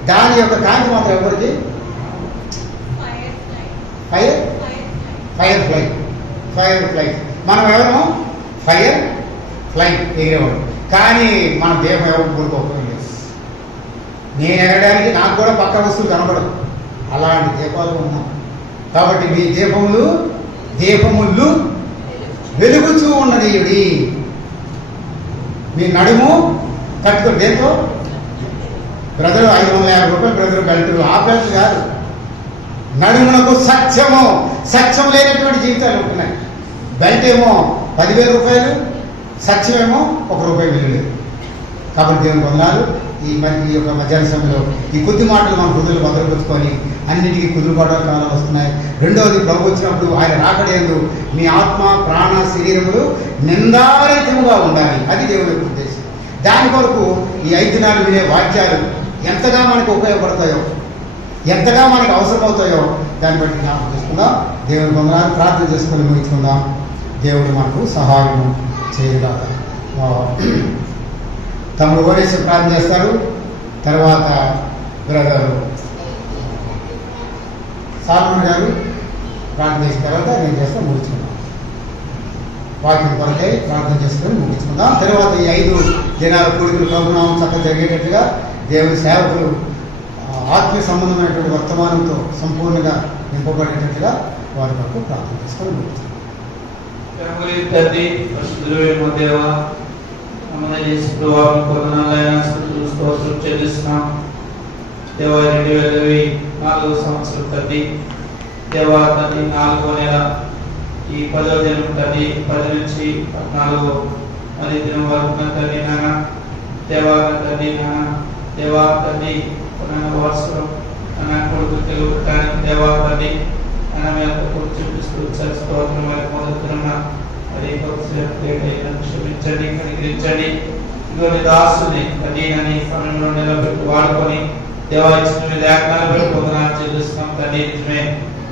దాని యొక్క కాంతి మాత్రం ఎవరికి ఫైర్ ఫ్లైట్. మనం ఎవరము ఫైర్ ఫ్లైట్ ఎగిరేవాడు. కానీ మన దేహం ఎవరు కోరుకోకపోయింది. నేను ఎగడానికి నాకు కూడా పక్క వస్తువులు కనపడదు. అలాంటి దీపాలు ఉన్నాం. కాబట్టి మీ దీపములు వెలుగుచూ ఉన్నది. మీ నడుము కట్టుకో. దేంతో? బ్రదరు 550 రూపాయలు బ్రదరు బెల్ట్. ఆ బెల్ట్ కాదు, నడుమునకు సత్యం లేనటువంటి జీవితాలు ఉంటున్నాయి. బెల్ట్ ఏమో 10,000 రూపాయలు, సత్యమేమో ₹1 విలువ లేదు. కాబట్టి దేవుని వందనాలు. ఈ యొక్క మధ్యాహ్న సమయంలో ఈ కొద్ది మాటలు మన హృదయలు భద్రపరుచుకొని అన్నిటికీ కుదురుబాటు కాలం వస్తున్నాయి. రెండవది, ప్రభు వచ్చినప్పుడు ఆయన రాకడేందు మీ ఆత్మ ప్రాణ శరీరములు నిందారహితముగా ఉండాలి. అది దేవుని యొక్క ఉద్దేశం. దాని కొరకు ఈ 5 దినాలు వినే వాక్యాలు ఎంతగా మనకు ఉపయోగపడతాయో, ఎంతగా మనకు అవసరమవుతాయో దాన్ని బట్టి జ్ఞాపకం చేసుకుందాం. దేవుని వందనాలు. ప్రార్థన చేసుకొని ముగించుకుందాం. దేవుడు మనకు సహాయం చేయగలగా. తమ్ముడు ఓడేసి ప్రార్థన చేస్తారు. తర్వాత బ్రదర్ సాల్మన్ గారు ప్రార్థన చేసిన తర్వాత నేను చేస్తాను, ముగించుకుందాం. వాక్యం కొరకై ప్రార్థన చేసుకొని ముగించుకుందాం. తర్వాత ఈ 5 దినాల కూడికలు ప్రభునామం చక్కగా జరిగేటట్టుగా దేవుని సేవకులు ఆత్మీయ సంబంధమైనటువంటి వర్తమానంతో సంపూర్ణంగా నింపబడేటట్టుగా వారి వరకు ప్రార్థన చేసుకొని ముగించుకుందాం. దేవా 2024 సంవత్సరం తండ్రి, దేవా తండ్రి 4వ నెల ఈ 10వ దినం తండ్రి, 10 నుంచి 14 మరి దినం వరకు తండ్రి నాన్న, దేవా తండ్రి నాన్న, దేవా తండ్రి వారసులు అన్న కొడుకు తెలుగుటానికి దేవా తండ్రి అన్న మీద చూపిస్తూ స్తోత్రం మొదలుతున్న మరి క్షమించండి, కనికరించండి. ఇటువంటి దాసుని తండ్రి సమయంలో నిలబెట్టి వాడుకొని దేవా ఇచ్చిన లేఖనాలు బట్టి పొందనాలు చెల్లిస్తున్నాం తండ్రి. నిజమే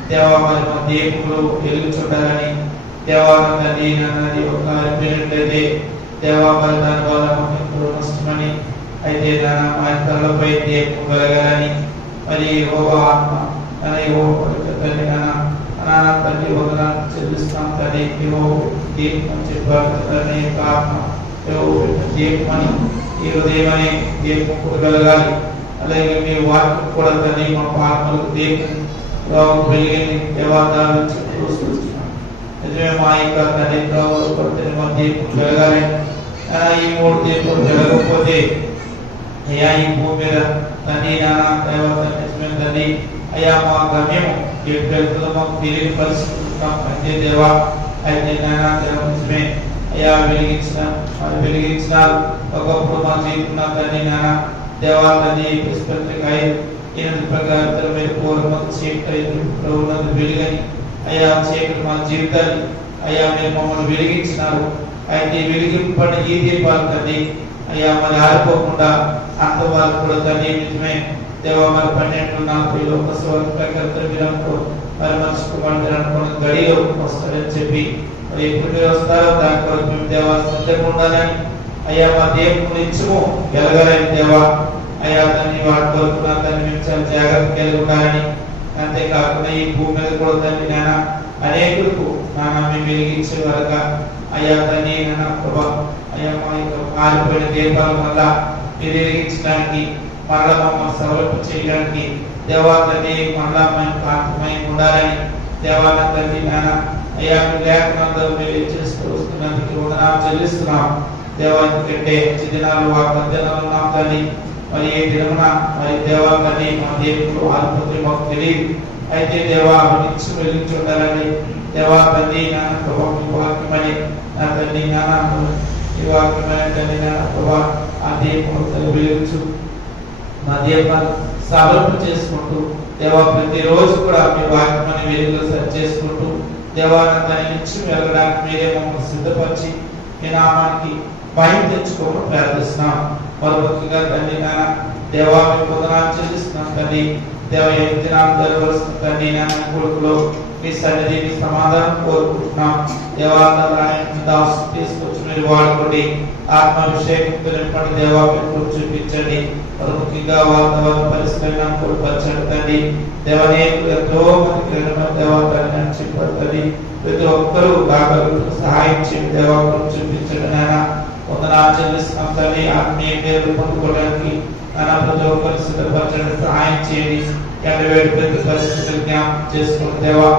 దేవా, మరి మా దీపములు వెలుగు చూడాలని దేవా తండ్రి నన్నది ఒక చెప్పినట్లయితే దేవా, మరి దాని ద్వారా మాకు ఎంతో నష్టమని అయితే మా తలపై దీపం వెలగాలని మరి ఆత్మ తండ్రి తండ్రి వందనాలు చెల్లిస్తాం తండ్రి దీపం చెప్పారు తండ్రి ఆత్మ దీపమని ఈ హృదయమని దీపం వెలగాలి. అలాగే మీ వాక్యం కూడా తండ్రి మా పాత్మలకు దీపం వెలిగిన దేవాదాలు నిజమే మా యొక్క తండ్రి మా దీపం వెలగాలి. ఈ 3 దీపం వెలగకపోతే అయ్యా ఈ భూమి మీద తండ్రి నిజమే తండ్రి అయ్యా మా గమ్యం ఎటు వెళ్తుందో మాకు తెలియని పరిస్థితులు అంతే దేవా. అయితే నిజమే అయ్యా వెలిగించిన ఒకప్పుడు మా జీవితం తండ్రి దేవా తండ్రి పుష్పత్రిక 8 ప్రకారం మీరు పూర్వమంది చీకటి వెలుగని అయ్యా చీకటి మా జీవితాన్ని అయ్యా మీరు మమ్మల్ని వెలిగించినారు. అయితే వెలిగింపబడిన ఈ దీపాలు తండ్రి అయ్యా మరి ఆరిపోకుండా అంత వాళ్ళు కూడా తండ్రి నిజమే దేవ మరి 12:40 ఒక స్వరం ప్రకారం మీరు మరి మనసుకు పండుగ అనుకున్న గడిలో వస్తారని చెప్పి మరి ఎప్పుడు మీరు వస్తారో దాని కొరకు మేము దేవా సిద్ధంగా ఉండాలని అయ్యా మా దేవుని నిత్యము వెలగాలని దేవా. అయ్యా దాన్ని వాటి కొరకు దాన్ని మేము చాలా జాగ్రత్త కలిగి ఉండాలని. అంతేకాకుండా ఈ భూమి మీద కూడా తండ్రి అనేకులకు మేము వెలిగించే వరక అయ్యా తండ్రి ప్రభా అయ్యా మా యొక్క ఆరిపోయిన దీపాల వల్ల మీరు వెలిగించడానికి మరలా మమ్మల్ని సవరింపు చేయడానికి దేవా తండ్రి మరలా మేము కాంతమై ఉండాలని దేవా తండ్రి అయ్యా మీ లేఖనంలో మీరు చేస్తూ వస్తున్నందుకు వందనాలు చెల్లిస్తున్నాం దేవా. ఎందుకంటే దినాలు వాగ్దానాలు ఉన్నాం తండ్రి మరి ఏ దినమున మరి దేవా తండ్రి మా దేవుడు ఆరిపోతే మాకు తెలియదు. అయితే దేవా నిత్యం వెలిగించి ఉండాలని దేవా తండ్రి వాక్యమని నా తండ్రి ఈ వాక్యమైన తండ్రి ప్రభా ఆ దీపం వెలిగించు మా దీపాన్ని సవరణ చేసుకుంటూ దేవా ప్రతిరోజు కూడా మీ వాక్యమని వెలుగులో సరి చేసుకుంటూ దేవాన్ని నిత్యం వెలగడానికి మీరే మమ్మల్ని సిద్ధపరిచి మీ నామానికి భయం తెచ్చుకోమని ప్రార్థిస్తున్నాం. మరొకగా తండ్రి దేవా మీ వందనాలు చెల్లిస్తున్నాం తండ్రి. దేవ ఏ దినాలు జరగవలసిన తండ్రి కొడుకులో మీ సన్నిధిని సమాధానం కోరుకుంటున్నాం దేవా. దాసు తీసుకొచ్చి మీరు వాడుకోండి. ఆత్మాభిషేకంతో నింపండి దేవా. మీరు చూపించండి. ముఖ్యంగా వాతావరణ పరిస్థితులను కోల్పరచండి తండ్రి. దేవనే ఎంతో మంది దేవతని చెప్పండి. ప్రతి ఒక్కరూ కాగలుగుతూ సహాయం చేయండి దేవా. చూపించండి నాయన. వందనాలు చెల్లిస్తున్నాం తండ్రి. ఆత్మీయ పేరు పొందుకోవడానికి ప్రతి ఒక్కరు సిద్ధపరచండి, సహాయం చేయండి. వేడి ప్రతి పరిస్థితులు జ్ఞాపకం చేసుకోండి దేవా.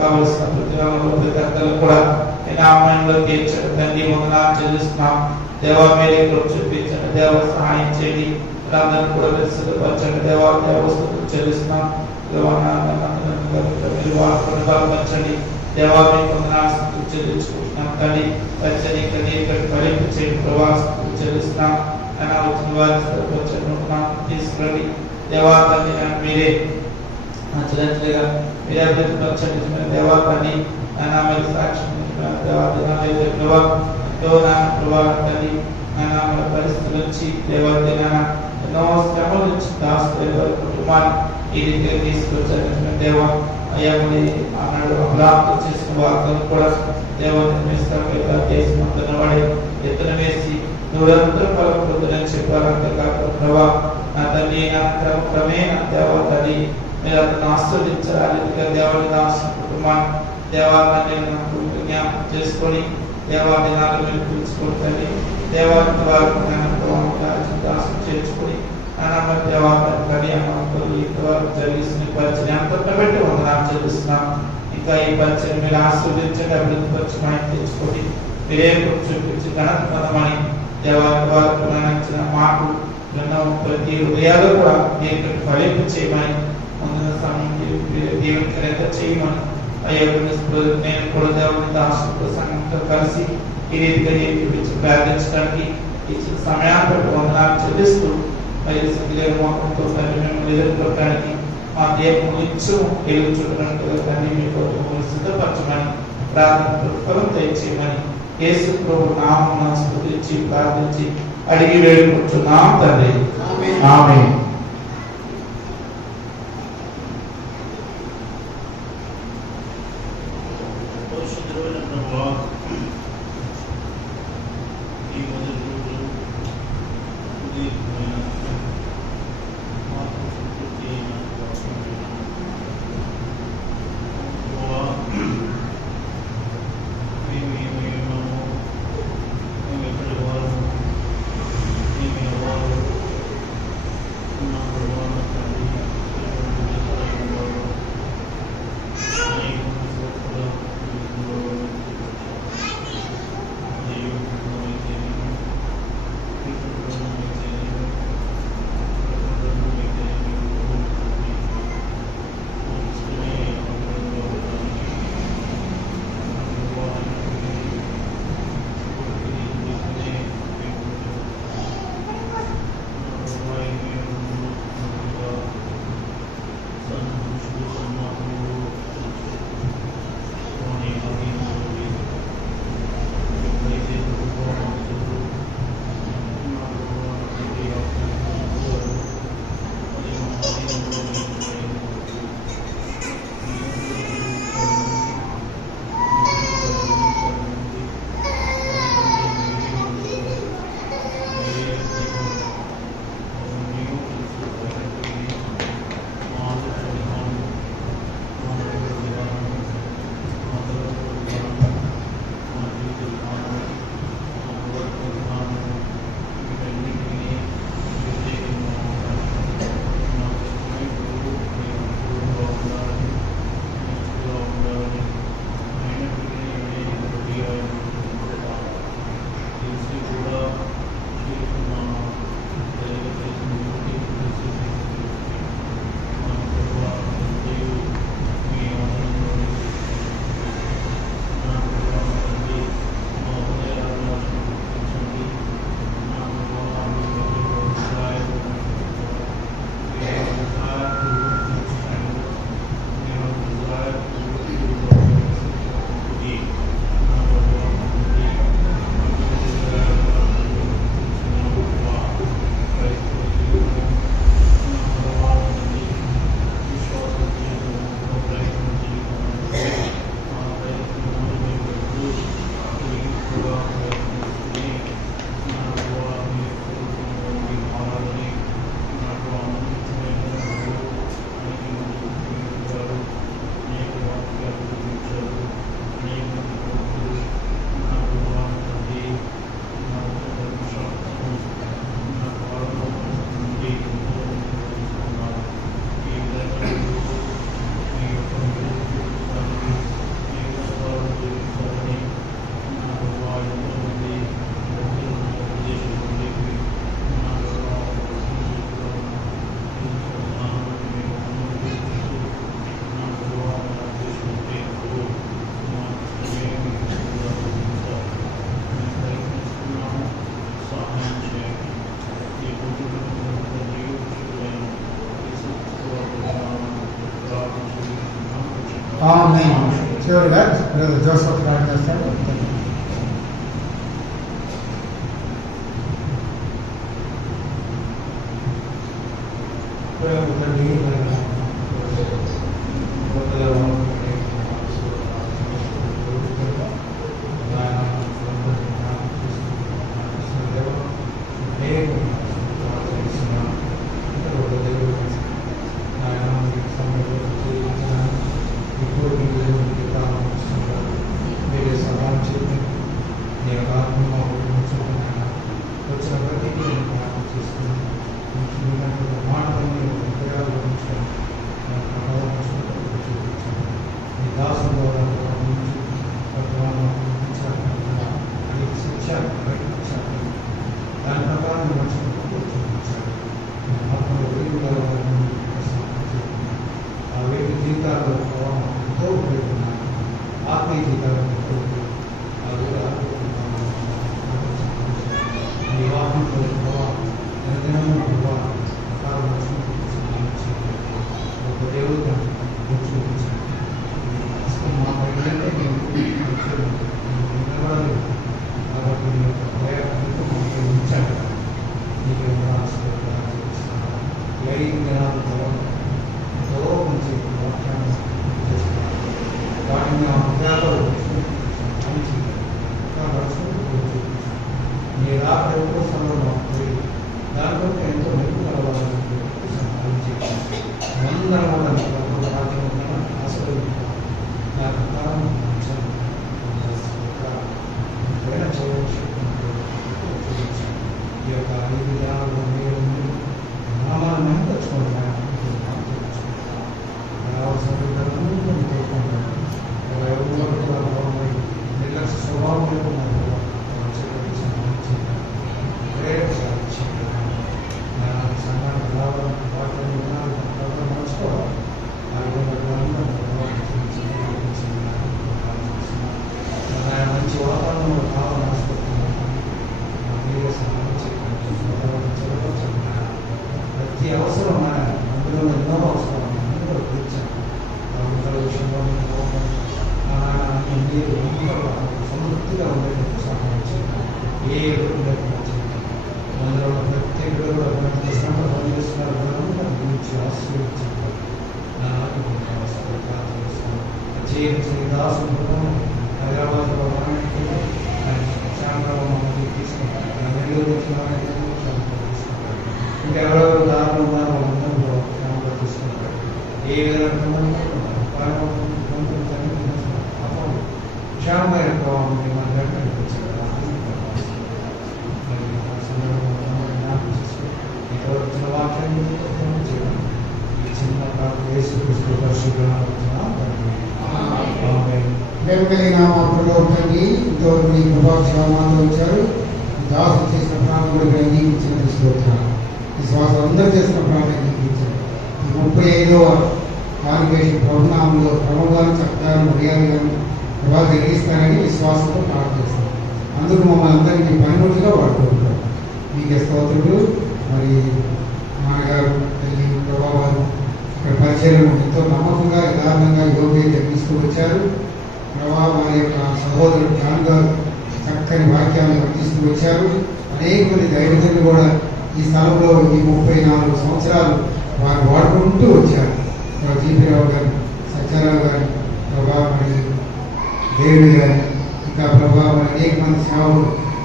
కావలసిన ప్రతి అర్థాలు కూడా నామంలో తీర్చండి తండ్రి. వందనాలు చెల్లిస్తున్నాం దేవా. మీరే చూపించండి దేవ, సహాయం చేయండి. అందరిని కూడా మీరు సిద్ధపరచండి దేవా. దేవస్థుతులు చెల్లిస్తున్నాం బలపరచండి దేవా. మీకు వందనాలు చెల్లించుకుంటున్నాం తండ్రి. పచ్చని ఫలింపు చేయండి ప్రవాసం చెల్లిస్తున్నాం. వచ్చిన వారిని తీసుకురండి దేవా తండ్రి. మీరే నచ్చినట్లుగా మీరే అభివృద్ధిపరచండి దేవా తండ్రి. మీరు సాక్ష్యం దేవా ఎంతో ప్రభావ తండ్రి పరిస్థితుల నుంచి దేవా ఎన్నో శ్రమల నుంచి దాసు కుటుంబాన్ని ఈ రీతిగా తీసుకొచ్చారు దేవా. అయ్యా ఆనాడు అమలాపం చేసిన వార్తలు కూడా దేవా నిర్మిస్తాం దేశమంతా వాడి ఎత్తున వేసి నువ్వందరూ పలుకుతుందని చెప్పారు. అంతేకాకుండా ప్రభా నా తండ్రి క్రమేణ దేవా తండ్రి మీరు అతను ఆస్వాదించాలి. దేవాన్ని దాసిన కుటుంబాన్ని దేవా తండ్రి నాకు జ్ఞాపకం చేసుకొని దేవా దినాలు మీరు పిలుచుకుంటుంది దేవాన్ని వారికి దాసం చేర్చుకొని దేవా తండ్రి ఇంతవరకు జరిగిస్తున్న పరిచయం అంతా పెట్టి వందనాలు చెల్లిస్తున్నాం. ఇంకా ఈ పరిచయం మీరు ఆస్వాదించండి, అభివృద్ధి పరిచయం తెచ్చుకొని మీరే చూపించి ఘనత పదమని దేవాన్ని వారికి మాకు ప్రతి హృదయాలు కూడా మీరు ఫలింపు చేయమని ముందున్న సమయం దీవెనకరంత చేయమని అయ్యా. నేను కూడా దేవుని దాసులతో సంఘంతో కలిసి ఈ రీతిగా చూపించి ప్రార్థించడానికి ఇచ్చిన సమయాన్ని బట్టి వందనాలు చెల్లిస్తూ మోకంతో తండ్రి మిమ్మల్ని ఎదుర్కోవడానికి మా దేవుడు నిత్యం ఎదుర్చుకున్నట్టుగా తండ్రి మీకు సిద్ధపరచమని ప్రార్థన ఫలం తెచ్చేయమని యేసు ప్రభు నామమున స్తుతించి ప్రార్థించి అడిగి వేడుకుంటున్నాం తండ్రి. ఆమేన్. పరిశుద్ధమైన ప్రభువా, ఈ మొదటి రోజు చివరిగా జోసఫ్ ప్రార్థన చేస్తారు. కలిగిన మా ప్రభుత్వానికి ఇంతవరకు మీ ప్రభావితంగా వచ్చారు. దాసు చేసిన ప్రాణం కూడా అంగీకరించిన తీసుకొచ్చారు. ఈ శ్వాసం అందరూ చేసిన ప్రాణం అంగీకరించారు. ఈ 35వ కాన్వేషన్ ప్రభునామంలో క్రమంగాను చక్కగా మర్యాదగా ప్రభావ జరిగిస్తారని విశ్వాసంతో ప్రార్థన చేస్తారు. అందుకు మమ్మల్ని అందరికీ పనిముట్టుగా వాడుకుంటారు. మీకే స్తోత్రులు. మరి నాన్నగారు తల్లి ప్రభావాలు ఇక్కడ పరిచయం ఎంతో నమ్మకంగా యథార్థంగా యోగ్యత తీసుకువచ్చారు. ప్రభావ వారి యొక్క సహోదరుడు జాన్ గారు చక్కని వాక్యాలను అందిస్తూ వచ్చారు. అనేక మంది దైవజనులు కూడా ఈ స్థలంలో ఈ 34 సంవత్సరాలు వారు వాడుకుంటూ వచ్చారు. జీపీరావు గారు, సత్యారావు గారు, ప్రభా మరి దేవుడి గారు, ఇంకా ప్రభా మరి అనేక మంది సేవలు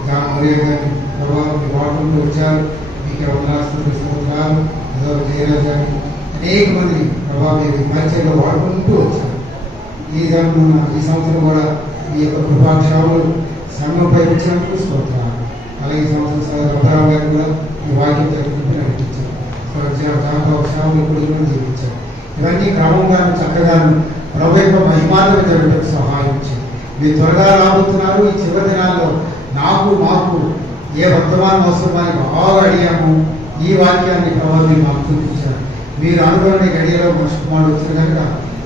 జాన్ మరియ గారిని ప్రభావం వాడుకుంటూ వచ్చారు. మీకు వందనాలు సంవత్సరాలు జయరాజు గారు అనేక మంది ప్రభావ పరిచయంలో వాడుకుంటూ వచ్చారు. ఈ సంవత్సరం కూడా ఈ యొక్క కృపాక్షాములు సంఘంపై వచ్చినప్పుడు స్తోత్రాలు. అలాగే సంవత్సరం రఘురావు గారు కూడా ఈ వాక్యం జరుగుతుంటే నడిపించారు. జాతక్షాములు కూడా జీవించారు. ఇవన్నీ క్రమంగా చక్కగా ప్రభు యొక్క మహిమాలను జరగడానికి సహాయం ఇచ్చారు. మీరు త్వరగా రాబోతున్నారు. ఈ చివరి దినాల్లో మాకు ఏ వర్తమానం అవసరమని బాగా అడిగాము. ఈ వాక్యాన్ని ప్రభావం మీరు మాకు చూపించారు. మీరు అనుకునే గడియలో మనిషి కుమారుడు వచ్చిన కనుక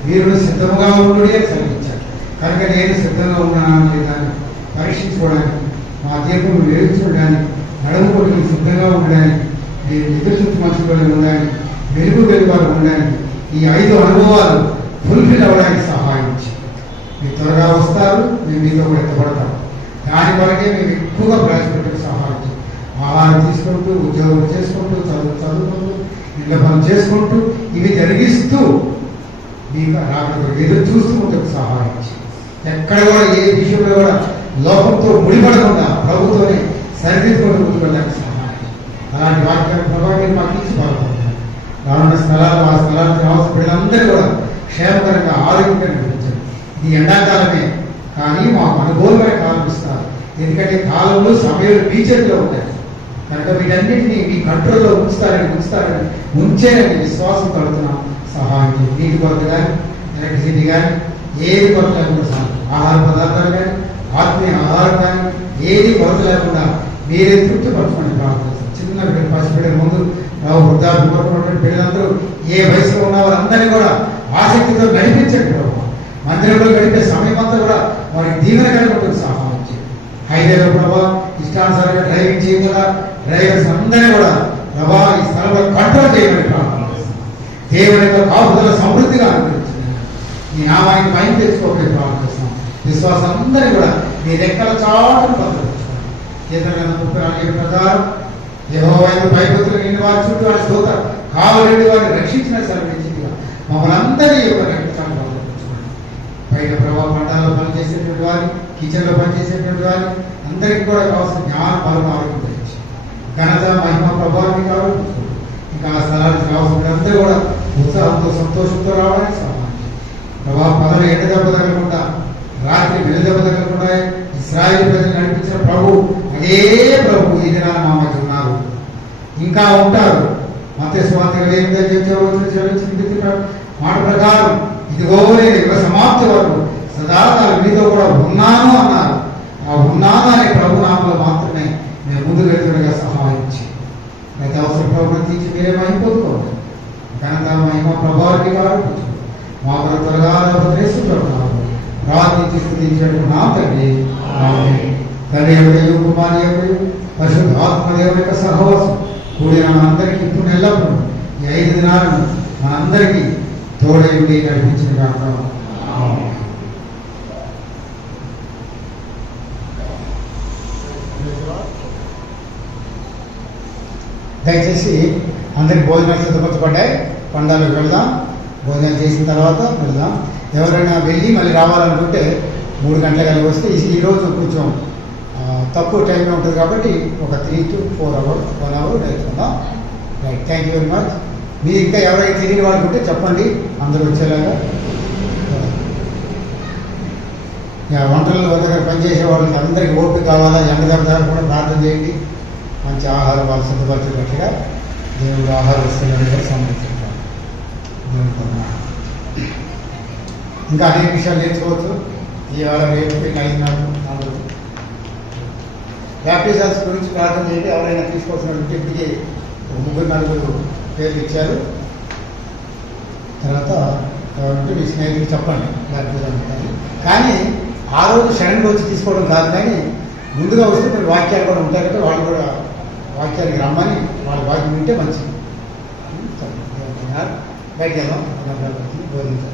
మీరు సిద్ధంగా ఉండి చదివించారు. కనుక నేను సిద్ధంగా ఉన్నానా లేదని పరీక్షించుకోవడానికి, మా దీపం వెలిగించుకోవడానికి, నడుముకోవడానికి సిద్ధంగా ఉండడానికి, మీరు ఎదురు మనుషులు ఉండడానికి, వెలుగు వెలుగాలు ఉండడానికి, ఈ 5 అనుభవాలు ఫుల్ఫిల్ అవ్వడానికి సహాయం మీరు త్వరగా వస్తారు, మేము మీతో కూడా ఎత్తపడతాం. దాని కొరకే మేము ఎక్కువగా ప్రయాసపెట్టుకు సహాయం చేయండి. ఆహారం తీసుకుంటూ, ఉద్యోగం చేసుకుంటూ, చదువుకుంటూ, ఇళ్ళ పనులు చేసుకుంటూ, ఇవి జరిగిస్తూ మీకు రాకతో ఎదురు చూస్తూ ముందుకు సహాయం చేయండి. ఎక్కడ కూడా ఏ విషయంలో కూడా లోకంతో ముడిపడకుండా ప్రభుత్వమే సరిదిద్దుకుంటూ ముందుకు వెళ్ళడానికి సహాయం చేయండి. అలాంటి వాక్యాన్ని ప్రభావం మాకు ఇచ్చి బాగుపడుతుంది. రానున్న స్థలాలు, ఆ స్థలాలకు రావాల్సిన పిల్లలందరూ కూడా క్షేమకరంగా ఆరోగ్యంగా నడిపించండి. ఇది ఎండాకాలమే, కానీ మాకు అనుకూలమైన కాలం ఇస్తారు. ఎందుకంటే కాలంలో సమయాలు మీ చేతిలో ఉంటాయి కనుక వీటన్నిటినీ మీ కంట్రోల్లో ఉంచేనని విశ్వాసం కలుగుతున్నాం. సహాయం చేయండి. నీటి కొరత కానీ, ఎలక్ట్రిసిటీ కానీ, ఏది కొరత లేకుండా ఆహార పదార్థాలు కానీ, ఆత్మీయ ఆహారం కానీ ఏది కొరత లేకుండా మీరే తృప్తిపరచమని ప్రార్థిస్తాం. చిన్న బిడ్డ, పసిబిడ్డల ముందు వృద్ధాభిపడినటువంటి పిల్లలందరూ ఏ వయసులో ఉన్న వారందరినీ కూడా ఆసక్తితో నడిపించండి ప్రభు. మందిరంలో గడిపే సమయం అంతా కూడా వారికి దీవెనకరమైన సహాయం చేయండి. హైవేలో ప్రభావ ఇష్టానుసారంగా డ్రైవింగ్ చేయకుండా డ్రైవర్స్ అందరినీ కూడా ప్రభావ ఈ స్థలంలో కంట్రోల్ చేయమని ప్రార్థిస్తున్నాం. దేవుని యొక్క కాపుదల సమృద్ధిగా అనుగ్రహించింది. ఈ నామానికి పైన తెచ్చుకోమని ప్రార్థిస్తున్నాం. విశ్వాసం అందరినీ కూడా మీ రెక్కల చాటును భద్రపరచుకోండి. కీర్తన 34 ప్రకారం యెహోవా పైపుత్రులు నిన్ను వారి చుట్టూ వారి స్తోత్ర కావలి వారిని రక్షించిన సర్వించిందిగా మమ్మల్ని అందరి యొక్క రక్షించాలని భద్రపరచుకోండి. బయట ప్రభావ పండాల్లో పనిచేసేటువంటి వారి, కిచెన్లో పనిచేసేటువంటి వారి అందరికీ కూడా కావాల్సిన జ్ఞానం, బలం, ఆరోగ్యం ధరించి ఘనత, మహిమ, ప్రభావం కావాలి. ఇంకా ఆ స్థలానికి కావాల్సిన అందరూ కూడా ఉత్సాహంతో, సంతోషంతో రావడానికి సహాయం చేయండి. ప్రభావ పదవి ఎండ దెబ్బ తగలకుండా, రాత్రి వెలు దెబ్బ తగలకుండా ఇశ్రాయేలు ప్రజలు నడిపించిన ప్రభు అదే ప్రభు ఈ దినాన మా మధ్య ఉన్నారు, ఇంకా ఉంటారు. మత్తయి సువార్త 28 మాట ప్రకారం ఇదిగో నేను యుగ సమాప్తి వరకు సదాకాలం మీతో కూడా ఉన్నాను అన్నారు. ఆ ఉన్నాను అనే ప్రభు నామలో మాత్రమే మేము ముందు వెళ్తుండగా సహాయం చేయండి. ప్రతి అవసరం ప్రభుత్వం తీర్చి మీరే మహిపోతుకోండి. ఘనత, మహిమ, ప్రభావానికి కాదు మా కొరకు త్వరగా వేసుకుంటున్నాము. ప్రార్థించి స్థుతించడం నా తండ్రి. తండ్రి ఎవరు, కుమారి ఎవరు, పరిశుద్ధ ఆత్మదేవుని యొక్క సహవాసం కూడిన మనందరికీ ఇప్పుడు ఎల్లప్పుడూ ఈ 5 దినాలను మనందరికీ తోడై ఉండి నడిపించిన కాక. దయచేసి అందరికి భోజనాలు సిద్ధపరచబడ్డాయి. పండాలకు వెళ్దాం. భోజనం చేసిన తర్వాత వెళ్దాం. ఎవరైనా వెళ్ళి మళ్ళీ రావాలనుకుంటే 3 గంటల వస్తే ఈరోజు కొంచెం తక్కువ టైంలో ఉంటుంది కాబట్టి ఒక 3 to 4 hours 1 hour నేర్చుకుందాం. Right, thank you very much. మీరు ఇంకా ఎవరైనా తిరిగి వాడుకుంటే చెప్పండి, అందరూ వచ్చేలాగా. వంటల దగ్గర పనిచేసే వాళ్ళకి అందరికీ ఓపిక కావాలా, ఎండదెబ్బ కూడా ప్రార్థన చేయండి. మంచి ఆహారం వాళ్ళు సిద్ధపరచేటట్టుగా దేవుడు ఆహార వస్తువులను కూడా సంబంధించుకుంటాం. ఇంకా అనేక విషయాలు నేర్చుకోవచ్చు. ఇవాళ రేపు 5 నాలుగు బ్యాప్టిజమ్స్ గురించి ప్రార్థన చేయండి. ఎవరైనా తీసుకోవాల్సిన ఇప్పటికి 3-4 పేర్లు ఇచ్చారు. తర్వాత మీ స్నేహితులు చెప్పండి బ్యాప్టిజం కానీ ఆ రోజు సడన్గా వచ్చి తీసుకోవడం కాదు, కానీ ముందుగా వస్తే కొన్ని వాక్యాలు కూడా ఉంటాయి కదా, వాళ్ళు కూడా వాక్యానికి రమ్మని వాళ్ళ వాక్యం ఉంటే మంచిది. బయటికి వెళ్దాం, బోధించాలి.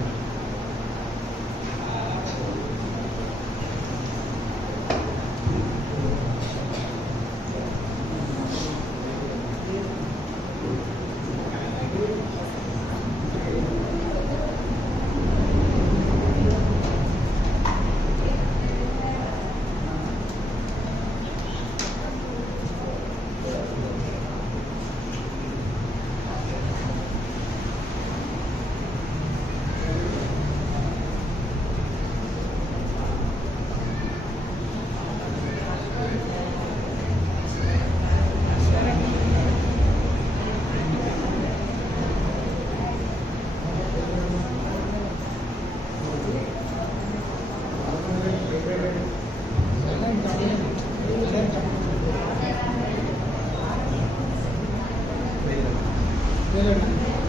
Gracias.